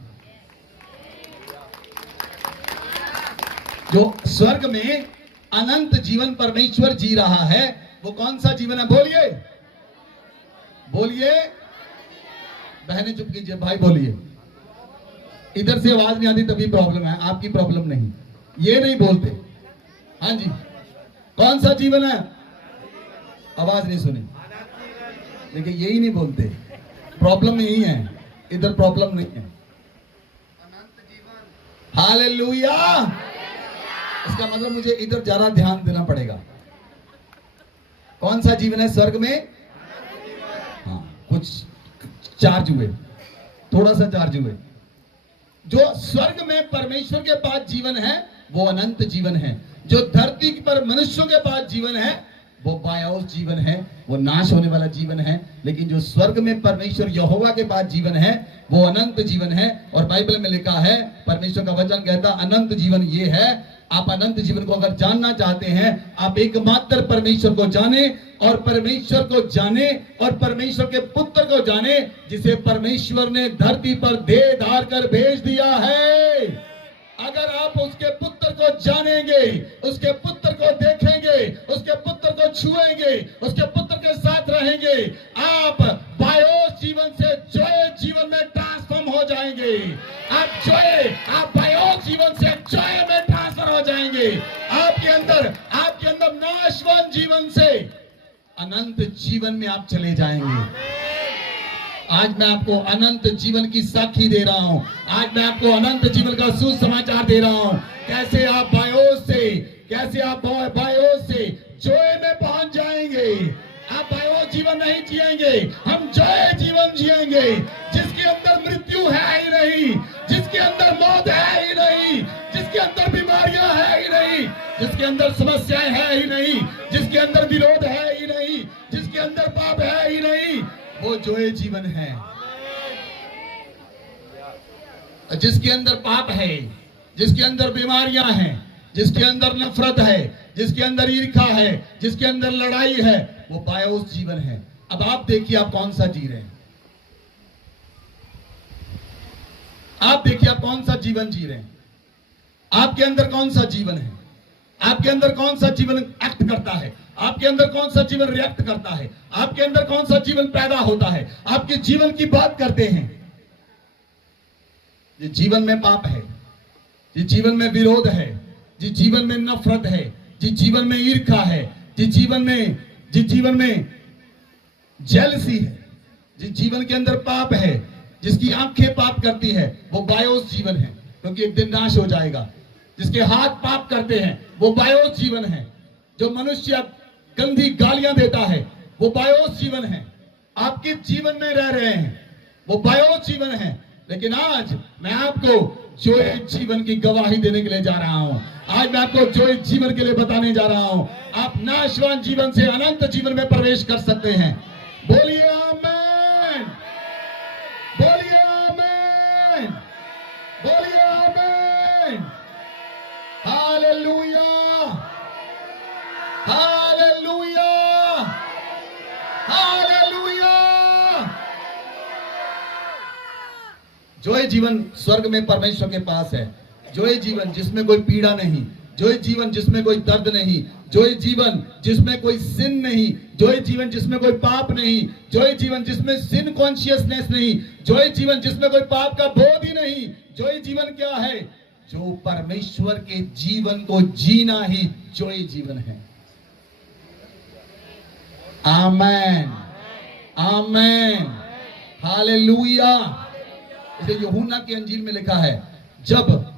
जो स्वर्ग में अनंत जीवन परमेश्वर जी रहा है वो कौन सा जीवन है? बोलिए, बोलिए। बहनें चुप कीजिए, भाई बोलिए। इधर से आवाज नहीं आती तभी प्रॉब्लम है, आपकी प्रॉब्लम नहीं। ये नहीं बोलते। हाँ जी, कौन सा जीवन है? आवाज नहीं सुनी। देखिए यही नहीं बोलते, प्रॉब्लम यही है, इधर प्रॉब्लम नहीं है। हालेलुया। इसका मतलब मुझे इधर ज्यादा ध्यान देना पड़ेगा। कौन सा जीवन है स्वर्ग में? हाँ, कुछ चार्ज हुए, थोड़ा सा चार्ज हुए। जो स्वर्ग में परमेश्वर के पास जीवन है वो अनंत जीवन है। जो धरती पर मनुष्यों के पास जीवन है वो बायोस जीवन है, वो नाश होने वाला जीवन है। लेकिन जो स्वर्ग में परमेश्वर यहोवा के पास जीवन है वो अनंत जीवन है। और बाइबल में लिखा है, परमेश्वर का वचन कहता अनंत जीवन ये है। आप अनंत जीवन को अगर जानना चाहते हैं, आप एकमात्र परमेश्वर को जाने और परमेश्वर को जाने और परमेश्वर के पुत्र को जाने जिसे परमेश्वर ने धरती पर देह धार कर भेज दिया है। अगर आप उसके पुत्र को जानेंगे, उसके पुत्र को देखेंगे, उसके पुत्र को छुएंगे, उसके पुत्र के साथ रहेंगे, आप बायोस जीवन से जोए जीवन में ट्रांसफॉर्म अनंत जीवन में आप चले जाएंगे। आज मैं आपको अनंत जीवन की साक्षी दे रहा हूं। आज मैं आपको अनंत जीवन का सुसमाचार दे रहा हूं। कैसे आप बायोस से जोए में पहुंच जाएंगे। आप बायोस जीवन नहीं जिएंगे, हम जोए जीवन जिएंगे, जिसके अंदर मृत्यु है ही नहीं, जिसके अंदर मौत है ही नहीं, जिसके अंदर बीमारियां है ही नहीं, जिसके अंदर समस्याएं है ही नहीं, जिसके अंदर विरोध है ही नहीं, जिसके अंदर पाप है ही नहीं, वो जोए जीवन है। जिसके अंदर पाप है, जिसके अंदर बीमारियां हैं, जिसके अंदर नफरत है, जिसके अंदर ईर्ष्या है, जिसके अंदर लड़ाई है, वो बायोस जीवन है। अब आप देखिए आप कौन सा जी रहे हैं। आप देखिए आप कौन सा जीवन जी रहे हैं। आपके अंदर कौन सा जीवन है। आपके अंदर कौन सा जीवन एक्ट करता है। आपके अंदर कौन सा जीवन रिएक्ट करता है। आपके अंदर कौन सा जीवन पैदा होता है। आपके जीवन की बात करते हैं। ये जीवन में पाप है, ये जीवन में विरोध है, जिस जीवन में नफरत है, जिस जीवन में ईर्ष्या है, जिस जीवन में जेलसी है, जिस जीवन के अंदर पाप है, जिसकी आंखें पाप करती है, वो बायोस जीवन है, क्योंकि एक दिन नाश हो जाएगा। जिसके हाथ पाप करते हैं वो बायोस जीवन है। जो मनुष्य गंदी गालियां देता है वो बायोस जीवन है। आपके जीवन में रह रहे हैं वो बायोस जीवन है। लेकिन आज मैं आपको जोए जीवन की गवाही देने के लिए जा रहा हूं। आज मैं आपको जोए जीवन के लिए बताने जा रहा हूं। आप नाशवान जीवन से अनंत जीवन में प्रवेश कर सकते हैं। बोलिए आमीन, बोलिए आमीन, बोलिए आमीन। Hallelujah, hallelujah, hallelujah. जोए जीवन स्वर्ग में परमेश्वर के पास है। जोए जीवन जिसमें कोई पीड़ा नहीं, जोए जीवन जिसमें कोई दर्द नहीं, जोए जीवन जिसमें कोई सिन नहीं, जोए जीवन जिसमें कोई पाप नहीं, जोए जीवन जिसमें सिन कॉन्शियसनेस नहीं, जोए जीवन जिसमें कोई पाप का बोध ही नहीं। जोए जीवन क्या है? जो परमेश्वर के जीवन को जीना ही जोए जीवन है। आमेन, आमेन, हालेलुया। इसे यूहन्ना की अंजील में लिखा है, जब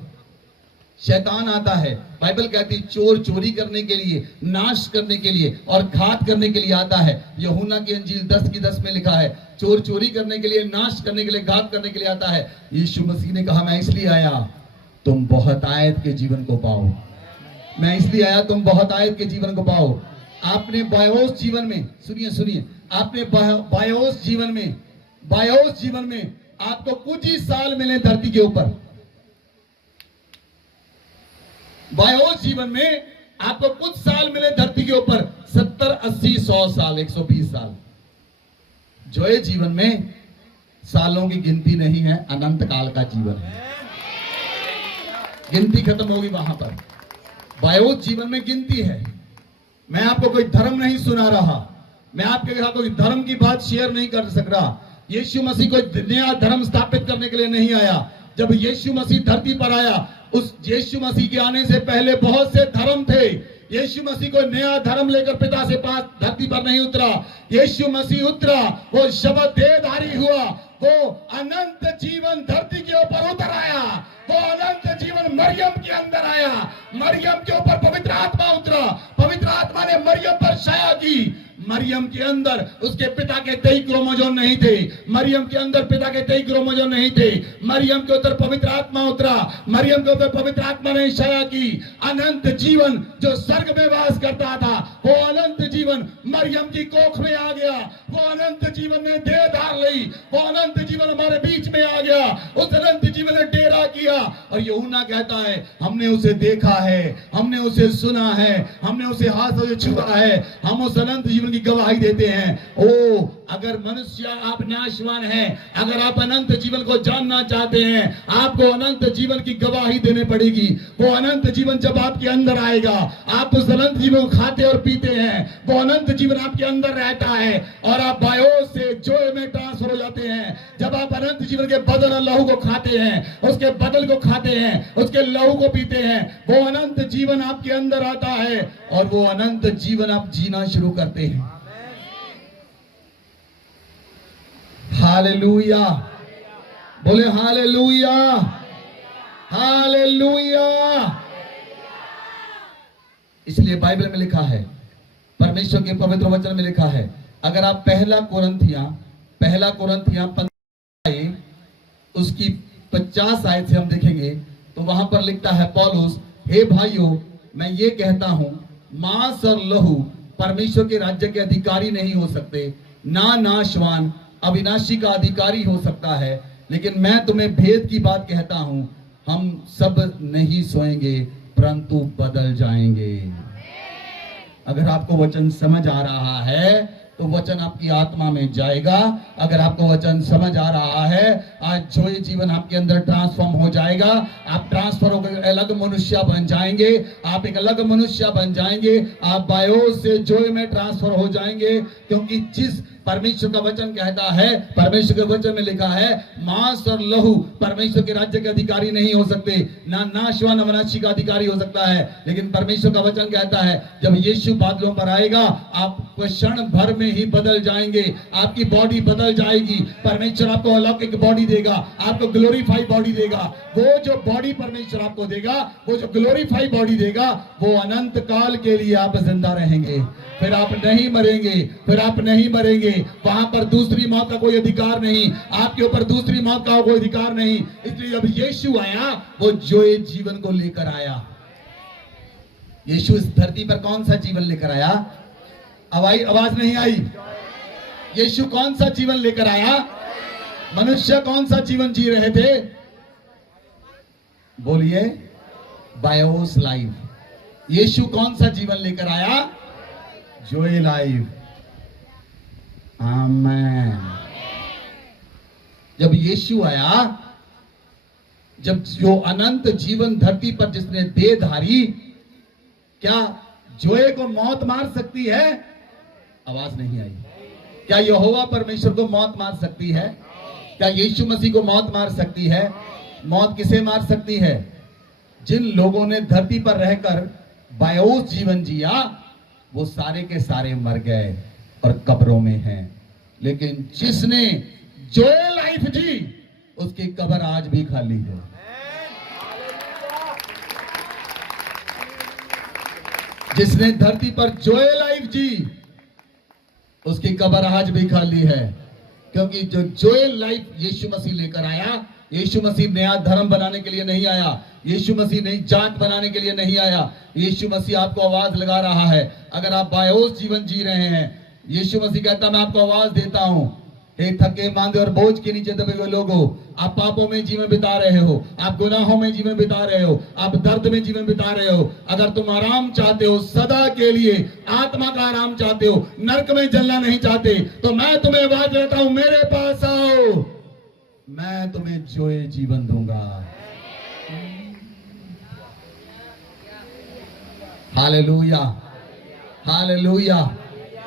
शैतान आता है, बाइबल कहती है चोर चोरी करने के लिए, नाश करने के लिए और घात करने के लिए आता है। यूहन्ना की अंजील 10:10 में लिखा है, चोर चोरी करने के लिए, नाश करने के लिए, घात करने के लिए आता है। यीशु मसीह ने कहा, मैं इसलिए आया तुम बहुत आयत के जीवन को पाओ। मैं इसलिए आया तुम बहुत आयत के जीवन को पाओ। आपने बायोस जीवन में, सुनिए, आपने बायोस जीवन में आपको कुछ ही साल मिले धरती के ऊपर। बायोस जीवन में आपको कुछ साल मिले धरती के ऊपर, 70, 80, 100 साल, 120 साल। जोए जीवन में सालों की गिनती नहीं है, अनंत काल का जीवन है। गिनती खत्म होगी वहां पर। बायोस जीवन में गिनती है। मैं आपको कोई धर्म नहीं सुना रहा, मैं आपके साथ कोई धर्म की बात शेयर नहीं कर सक रहा। यीशु मसीह कोई नया धर्म स्थापित करने के लिए नहीं आया। जब यीशु मसीह धरती पर आया, उस यीशु मसीह के आने से पहले बहुत से धर्म थे। यीशु मसीह को नया धर्म लेकर पिता से पास धरती पर नहीं उतरा। यीशु मसीह उतरा, वो शब्द देहधारी हुआ, वो अनंत जीवन धरती के ऊपर उतर आया। वो अनंत जीवन मरियम के अंदर आया। मरियम के ऊपर पवित्र आत्मा उतरा। पवित्र आत्मा ने मरियम पर छाया की। मरियम के अंदर उसके पिता के 23 क्रोमोजोम नहीं थे। मरियम के अंदर पिता के 23 क्रोमोजोम नहीं थे। मरियम के ऊपर पवित्र आत्मा उतरा। मरियम के ऊपर पवित्र आत्मा ने छाया की। अनंत जीवन जो स्वर्ग में वास करता था, वो अनंत जीवन मरियम की कोख में आ गया। वो अनंत जीवन ने देह धार ली। वो अनंत जीवन हमारे बीच में आ गया। उस अनंत जीवन ने डेरा किया। और यूहन्ना कहता है, हमने उसे देखा है, हमने उसे सुना है, हमने उसे हाथ से छुआ है। हम उस अनंत जीवन की गवाही देते हैं। ओ, अगर मनुष्य आप नाशवान हैं, अगर आप अनंत जीवन को जानना चाहते हैं, आपको अनंत जीवन की गवाही देनी पड़ेगी। वो अनंत जीवन जब आपके अंदर आएगा, आप उस अनंत जीवन को खाते और पीते हैं। वो अनंत जीवन आपके अंदर रहता है और आप बायोस से जोए में ट्रांसफर हो जाते हैं। जब आप अनंत जीवन के बदन और लहू को खाते हैं, उसके बदल को खाते हैं, उसके लहू को पीते हैं, वो अनंत जीवन आपके अंदर आता है और वो अनंत जीवन आप जीना शुरू करते हैं। हालेलुया, बोले हालेलुया, हालेलुया। इसलिए बाइबल में लिखा है, परमेश्वर के पवित्र वचन में लिखा है, अगर आप पहला कोरिन्थियां 15 उसकी 50 आयत से हम देखेंगे तो वहां पर लिखता है पौलुस, हे भाइयों, मैं ये कहता हूं, मांस और लहू परमेश्वर के राज्य के अधिकारी नहीं हो सकते, ना नाशवान अविनाशी का अधिकारी हो सकता है, लेकिन मैं तुम्हें भेद की बात कहता हूं, हम सब नहीं सोएंगे परंतु बदल जाएंगे। अगर आपको वचन समझ आ रहा है तो वचन आपकी आत्मा में जाएगा। अगर आपको वचन समझ आ रहा है, आज जो ये जीवन आपके अंदर ट्रांसफॉर्म हो जाएगा। आप ट्रांसफर होकर अलग मनुष्य बन जाएंगे, आप एक अलग मनुष्य बन जाएंगे, आप बायोस से जोय में ट्रांसफर हो जाएंगे। क्योंकि जिस परमेश्वर का वचन कहता है, परमेश्वर के वचन में लिखा है, मांस और लहू परमेश्वर के राज्य के अधिकारी नहीं हो सकते, ना नाशवान अविनाशी का अधिकारी हो सकता है, लेकिन परमेश्वर का वचन कहता है जब यीशु बादलों पर आएगा, आप क्षण भर में ही बदल जाएंगे, आपकी बॉडी बदल जाएगी। परमेश्वर आपको अलौकिक बॉडी देगा, आपको ग्लोरीफाई बॉडी देगा। वो जो बॉडी परमेश्वर आपको देगा, वो जो ग्लोरीफाई बॉडी देगा, वो अनंत काल के लिए आप जिंदा रहेंगे। फिर आप नहीं मरेंगे, फिर आप नहीं मरेंगे। वहां पर दूसरी मौत का कोई अधिकार नहीं, आपके ऊपर दूसरी मौत का कोई अधिकार नहीं। इसलिए जब यीशु आया, वो जोए जीवन को लेकर आया। यीशु इस धरती पर कौन सा जीवन लेकर आया? आवाज नहीं आई। यीशु कौन सा जीवन लेकर आया? मनुष्य कौन सा जीवन जी रहे थे? बोलिए, बायोस लाइफ। यीशु कौन सा जीवन लेकर आया? जोए लाइफ। आमेन। जब यीशु आया, जब जो अनंत जीवन धरती पर जिसने दे धारी, क्या जोए को मौत मार सकती है? आवाज नहीं आई। क्या यहोवा परमेश्वर को मौत मार सकती है? क्या यीशु मसीह को मौत मार सकती है? मौत किसे मार सकती है? जिन लोगों ने धरती पर रहकर बायोस जीवन जिया, वो सारे के सारे मर गए और कब्रों में हैं। लेकिन जिसने जोए लाइफ जी, उसकी कब्र आज भी खाली है। जिसने धरती पर जोए लाइफ जी, उसकी कब्र आज भी खाली है। क्योंकि जो जोए लाइफ यीशु मसीह लेकर आया, यीशु मसीह नया धर्म बनाने के लिए नहीं आया, यीशु मसीह नई जात बनाने के लिए नहीं आया। यीशु मसीह आपको आवाज लगा रहा है। अगर आप बायोस जीवन जी रहे हैं, यीशु मसीह कहता मैं आपको आवाज देता हूं, हे थके मांदे और बोझ के नीचे दबे हुए लोगों, आप पापों में जीवन बिता रहे हो, आप गुनाहों में जीवन बिता रहे हो, आप दर्द में जीवन बिता रहे हो। अगर तुम आराम चाहते हो, सदा के लिए आत्मा का आराम चाहते हो, नरक में जलना नहीं चाहते, तो मैं तुम्हें आवाज देता हूं, मेरे पास आओ, मैं तुम्हें जोए जीवन दूंगा। Hallelujah, hallelujah.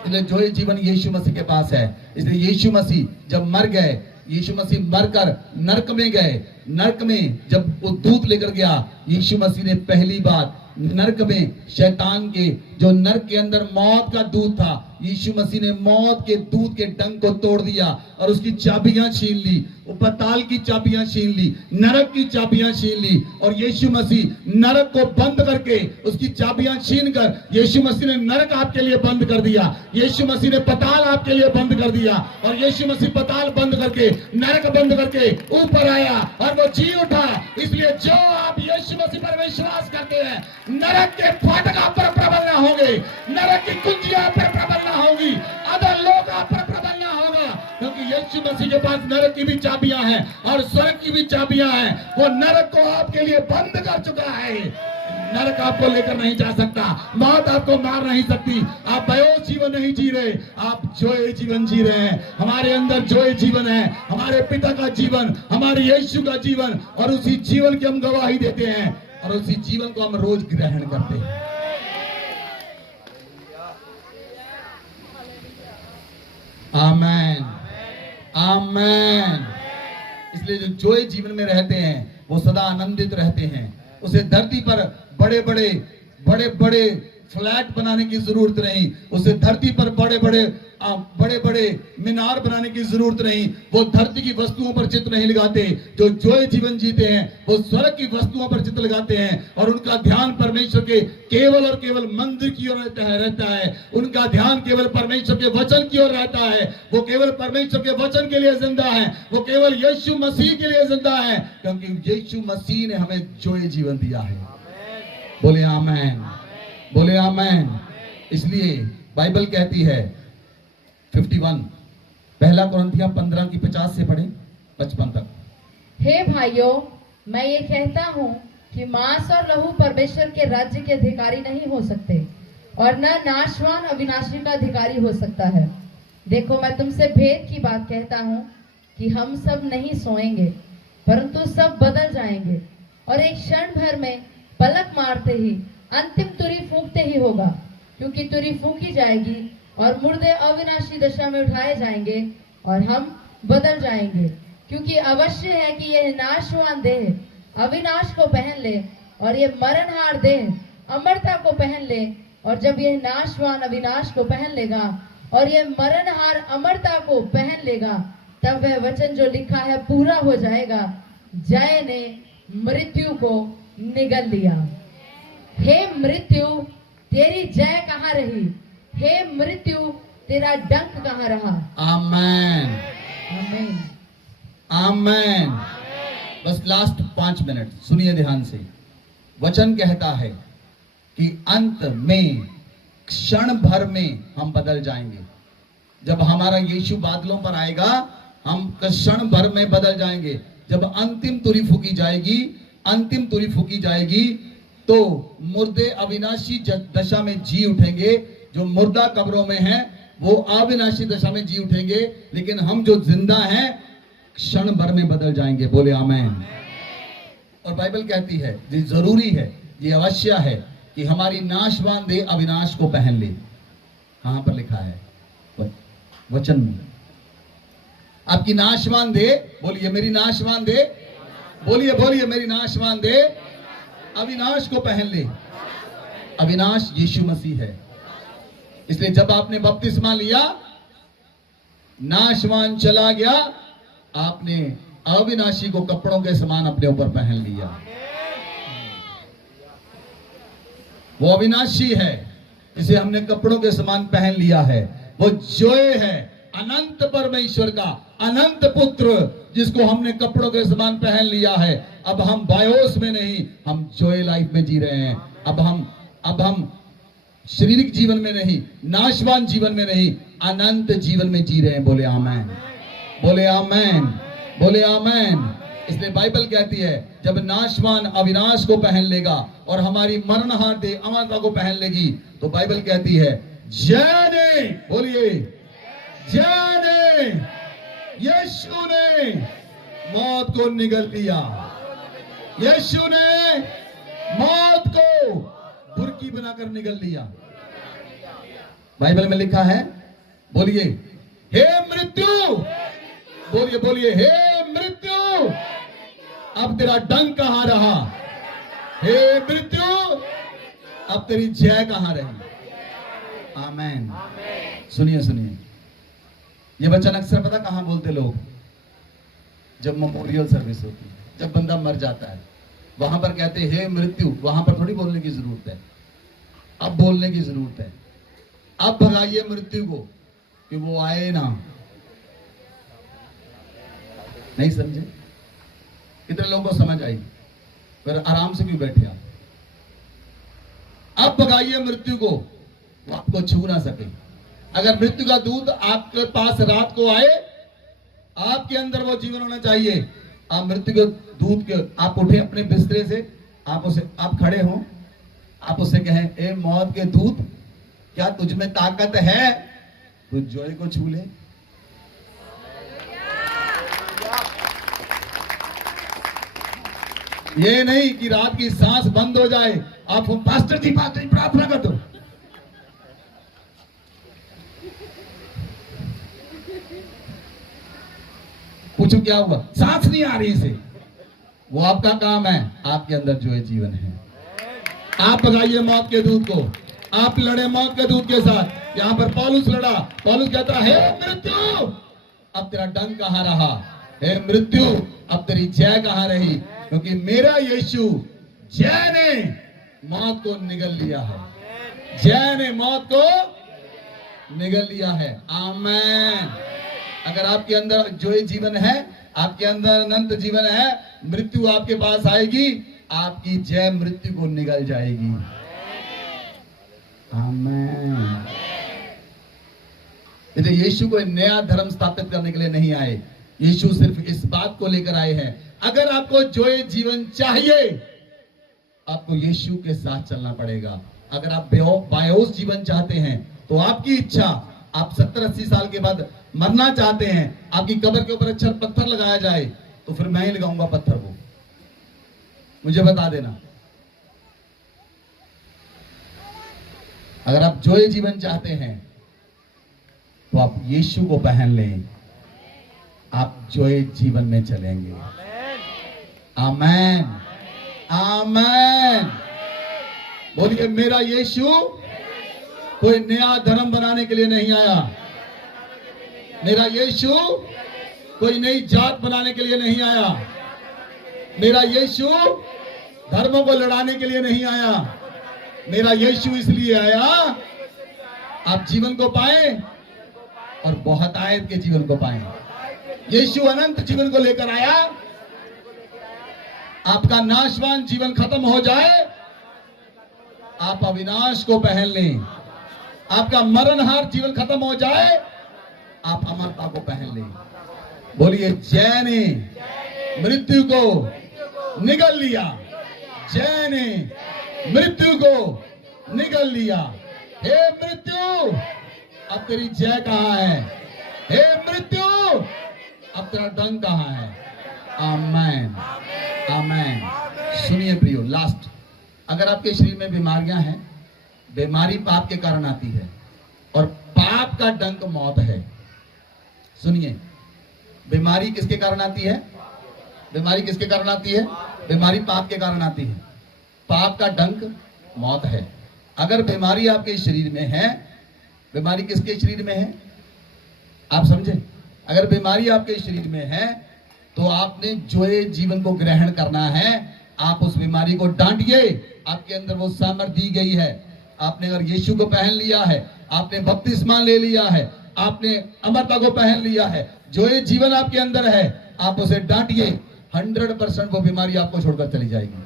इसलिए जोए जीवन यीशु मसीह के पास है। इसलिए यीशु मसीह जब मर गए, यीशु मसीह मरकर नरक में गए, नरक में जब वो दूत लेकर गया, यीशु मसीह ने पहली बात नरक में शैतान के, जो नरक के अंदर मौत का दूत था, यीशु मसीह ने मौत के दूत के डंक को तोड़ दिया और उसकी चाबियां छीन ली, पाताल की चाबियां छीन ली, नरक की चाबियां छीन ली। और यीशु मसीह नरक को बंद करके, उसकी चाबियां छीन कर, यीशु मसीह ने नरक आपके लिए बंद कर दिया, यीशु मसीह ने पाताल आपके लिए बंद कर दिया। और यीशु मसीह पाताल बंद करके, नरक बंद करके ऊपर आया और वो जी उठा। इसलिए जो आप यीशु मसीह पर विश्वास करते हैं, नरक के फाटक आप पर प्रबल ना होंगे, नरक की कुंजियां पर प्रबल ना होगी, अदर लोग आप पर प्रबल ना होगा। क्योंकि यीशु मसीह के पास नरक की भी चाबियां हैं और स्वर्ग की भी चाबियां हैं। वो नरक को आपके लिए बंद कर चुका है। नरक आपको लेकर नहीं जा सकता, मौत आपको मार नहीं सकती। आप बायोस जीवन नहीं जी रहे, आप जोए जीवन जी रहे हैं। हमारे अंदर जोए जीवन है, हमारे पिता का जीवन, हमारे यीशु का जीवन, और उसी जीवन की हम गवाही देते हैं और उसी जीवन को हम रोज ग्रहण करते हैं। आमेन, आमेन। इसलिए जो जोए जीवन में रहते हैं, वो सदा आनंदित रहते हैं। उसे धरती पर बड़े बड़े फ्लैट बनाने की जरूरत नहीं, उसे धरती पर बड़े बड़े मीनार बनाने की जरूरत नहीं। वो धरती की वस्तुओं पर चित्त नहीं लगाते। जो जोए जीवन जीते हैं वो स्वर्ग की वस्तुओं पर चित्त लगाते हैं और उनका ध्यान परमेश्वर के केवल और केवल मंदिर की ओर रहता है। उनका ध्यान केवल परमेश्वर के वचन की ओर रहता है। वो केवल परमेश्वर के वचन के लिए जिंदा है। वो केवल यीशु मसीह के लिए जिंदा है, क्योंकि यीशु मसीह ने हमें जोए जीवन दिया है। बोले आमेन, बोले आमेन। इसलिए बाइबल कहती है 51 पहला कुरिन्थियों 15 की 50 से पढ़े 55 तक। हे भाइयों, मैं ये कहता हूँ कि मांस और लहू परमेश्वर के राज्य के अधिकारी नहीं हो सकते और न नाशवान अविनाशी का अधिकारी हो सकता है। देखो, मैं तुमसे भेद की बात कहता हूँ कि हम सब नहीं सोएंगे, परंतु सब बदल जाएंगे और एक क्षण भर में पलक मारते ही अंतिम तुरी फूंकते ही होगा, क्योंकि तुरी फूंकी जाएगी और मुर्दे अविनाशी दशा में उठाए जाएंगे और हम बदल जाएंगे। क्योंकि अवश्य है कि यह नाशवान देह अविनाश को पहन ले और यह मरणहार देह अमरता को पहन ले। और जब यह नाशवान अविनाश को पहन लेगा और यह मरणहार अमरता को पहन लेगा, तब वह वचन जो लिखा है पूरा हो जाएगा, जय ने मृत्यु को निगल लिया। हे मृत्यु, तेरी जय कहाँ रही? हे मृत्यु, तेरा डंक कहाँ रहा? आमेन, आमीन, आमेन। बस लास्ट 5 मिनट सुनिए ध्यान से। वचन कहता है कि अंत में क्षण भर में हम बदल जाएंगे। जब हमारा यीशु बादलों पर आएगा, हम क्षण भर में बदल जाएंगे। जब अंतिम तुरी फूकी जाएगी, अंतिम तुरी फूकी जाएगी, तो मुर्दे अविनाशी दशा में जी उठेंगे। जो मुर्दा कब्रों में हैं वो अविनाशी दशा में जी उठेंगे, लेकिन हम जो जिंदा हैं क्षण भर में बदल जाएंगे। बोले आमेन। और बाइबल कहती है ये जरूरी है, ये अवश्य है कि हमारी नाशवान देह अविनाश को पहन ले। कहां पर लिखा है? वचन में। आपकी नाशवान देह, बोलिए मेरी नाशवान देह, बोलिए बोलिए मेरी नाशवान देह अविनाश को पहन ले। अविनाश यीशु मसीह है। इसलिए जब आपने बपतिस्मा लिया, नाशवान चला गया, आपने अविनाशी को कपड़ों के समान अपने ऊपर पहन लिया। वो अविनाशी है जिसे हमने कपड़ों के समान पहन लिया है। वो जोए है, अनंत परमेश्वर का अनंत पुत्र, जिसको हमने कपड़ों के समान पहन लिया है। अब हम बायोस में नहीं, हम जोए लाइफ में जी रहे हैं। अब हम शारीरिक जीवन में नहीं, नाशवान जीवन में नहीं, अनंत जीवन में जी रहे हैं। बोले आमेन, बोले आमेन, बोले आमेन। इसलिए बाइबल कहती है जब नाशवान अविनाश को पहन लेगा और हमारी मरणहार देह अमरता को पहन लेगी, तो बाइबल कहती है जय ने, बोलिए जय ने, यीशु ने मौत को निगल दिया। यीशु ने मौत को बुर्की बनाकर निगल लिया। बाइबल में लिखा है, बोलिए हे मृत्यु, बोलिए बोलिए हे मृत्यु, अब तेरा डंक कहां रहा? हे मृत्यु, अब तेरी जय कहां रही? आमेन। सुनिए सुनिए, ये वचन अक्सर पता कहां बोलते लोग? जब मेमोरियल सर्विस होती है, जब बंदा मर जाता है, वहां पर कहते हैं हे मृत्यु। वहां पर थोड़ी बोलने की जरूरत है, अब बोलने की जरूरत है। अब भगाइए मृत्यु को कि वो आए ना। नहीं समझे? कितने लोगों को समझ आई? फिर आराम से क्यों बैठे आप? अब भगाइए मृत्यु को, वो आपको छू ना सके। अगर मृत्यु का दूत आपके पास रात को आए, आपके अंदर वो जीवन होना चाहिए। आप मृत्यु के दूत के, आप उठे अपने बिस्तरे से, आप खड़े हो, आप उससे कहें ए मौत के दूत, क्या तुझ में ताकत है तो जोए को छू ले? ये नहीं कि रात की सांस बंद हो जाए, आप पास्टर जी प्रार्थना कर दो। पूछो क्या हुआ? सांस नहीं आ रही इसे। वो आपका काम है, आपके अंदर जो है जीवन है। आप भगाइए मौत के दूत को, आप लड़े मौत के दूत के साथ। यहाँ पर पौलुस लड़ा। पौलुस कहता है, हे मृत्यु अब तेरा डंक कहाँ रहा, हे मृत्यु अब तेरी जय कहाँ रही, क्योंकि मेरा यीशु जय ने मौत को निगल लिया है, जय ने मौत को निगल लिया है। आमेन। अगर आपके अंदर जो जीवन है, आपके अंदर अनंत जीवन है, मृत्यु आपके पास आएगी, आपकी जय मृत्यु को निगल जाएगी। आमेन। इसलिए यीशु कोई नया धर्म स्थापित करने के लिए नहीं आए, यीशु सिर्फ इस बात को लेकर आए हैं, अगर आपको जो जीवन चाहिए, आपको यीशु के साथ चलना पड़ेगा। अगर आप बायोस जीवन चाहते हैं, तो आपकी इच्छा, आप 70-80 साल के बाद मरना चाहते हैं, आपकी कब्र के ऊपर अच्छा पत्थर लगाया जाए, तो फिर मैं ही लगाऊंगा पत्थर को, मुझे बता देना। अगर आप जो जीवन चाहते हैं, तो आप यीशु को पहन लें, आप जो जीवन में चलेंगे। आमेन, आमेन। बोलिए, मेरा यीशु कोई नया धर्म बनाने के लिए नहीं आया, मेरा यीशु कोई नई जात बनाने के लिए नहीं आया, मेरा यीशु धर्मों को लड़ाने के लिए नहीं आया, मेरा यीशु इसलिए आया आप जीवन को पाए और बहुत आयत के जीवन को पाए। यीशु अनंत जीवन को लेकर आया, आपका नाशवान जीवन खत्म हो जाए, आप अविनाश को पहन लें, आपका मरणहार जीवन खत्म हो जाए, आप अमरता को पहन लें। बोलिए, जय ने मृत्यु को निगल लिया, जय ने मृत्यु को निगल लिया। हे मृत्यु अब तेरी जय कहां है, हे मृत्यु अब तेरा डंक कहां है। आमेन, आमेन। सुनिए प्रियो, लास्ट, अगर आपके शरीर में बीमारियां हैं, बीमारी पाप के कारण आती है और पाप का डंक मौत है। सुनिए, बीमारी किसके कारण आती है, बीमारी किसके कारण आती है, बीमारी पाप के कारण आती है, पाप का डंक मौत है। अगर बीमारी आपके शरीर में है, बीमारी किसके शरीर में है, आप समझे, अगर बीमारी आपके शरीर में है, तो आपने जो जीवन को ग्रहण करना है, आप उस बीमारी को डांटिए, आपके अंदर वो सामर्थ दी गई है। आपने अगर यीशु को पहन लिया है, आपने बपतिस्मा ले लिया है, आपने अमरता को पहन लिया है, जो ये जीवन आपके अंदर है, आप उसे डांटिए, 100% वो बीमारी आपको छोड़कर चली जाएगी,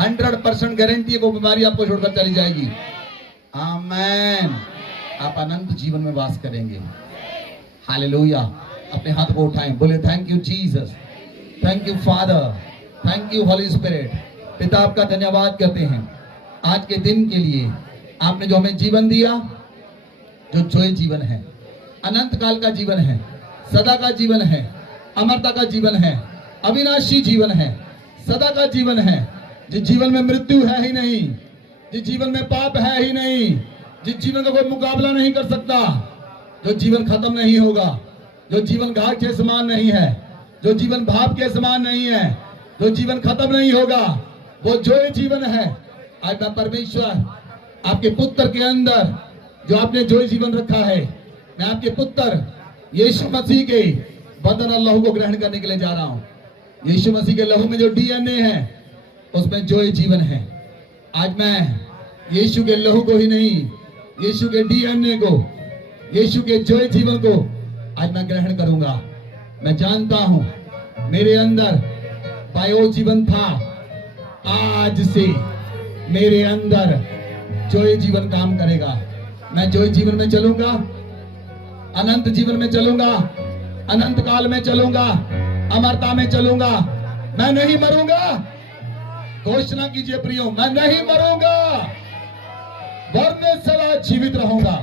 100% गारंटी है वो बीमारी आपको छोड़कर चली जाएगी। आमेन। आप अनंत जीवन में वास करेंगे। हालेलुया। अपने हाथ को उठाएं, बोले thank you Jesus, thank you father, thank you Holi spirit. पिता आपका धन्यवाद करते हैं आज के दिन के लिए, आपने जो हमें जीवन दिया, जो जीवन है, अनंत काल का जीवन है, सदा का जीवन है, अमरता का जीवन है, अविनाशी जीवन है, सदा का जीवन है, जिस जीवन में मृत्यु है ही नहीं, जिस जीवन में पाप है ही नहीं, जिस जीवन का कोई मुकाबला नहीं कर सकता, जो जीवन खत्म नहीं होगा, जो जीवन घाट के समान नहीं है, जो जीवन भाप के समान नहीं है, जो जीवन खत्म नहीं होगा, वो जो जीवन है। आज मैं परमेश्वर आपके पुत्र के अंदर जो आपने जो जीवन रखा है, मैं आपके पुत्र यीशु मसीह के बदन और लहू को ग्रहण करने के लिए जा रहा हूं। यीशु मसीह के लहू में जो डीएनए है, उसमें जो जीवन है, आज मैं यीशु के लहू को ही नहीं, यीशु के डीएनए को, यीशु के जो जीवन को आज मैं ग्रहण करूंगा। मैं जानता हूं मेरे अंदर बायो जीवन था, आज से मेरे अंदर जो जीवन काम करेगा। मैं जो जीवन में चलूंगा, अनंत जीवन में चलूंगा, अनंत काल में चलूंगा, अमरता में चलूंगा। मैं नहीं मरूंगा। घोषणा कीजिए प्रियो, मैं नहीं मरूंगा, वरन सदा जीवित रहूंगा।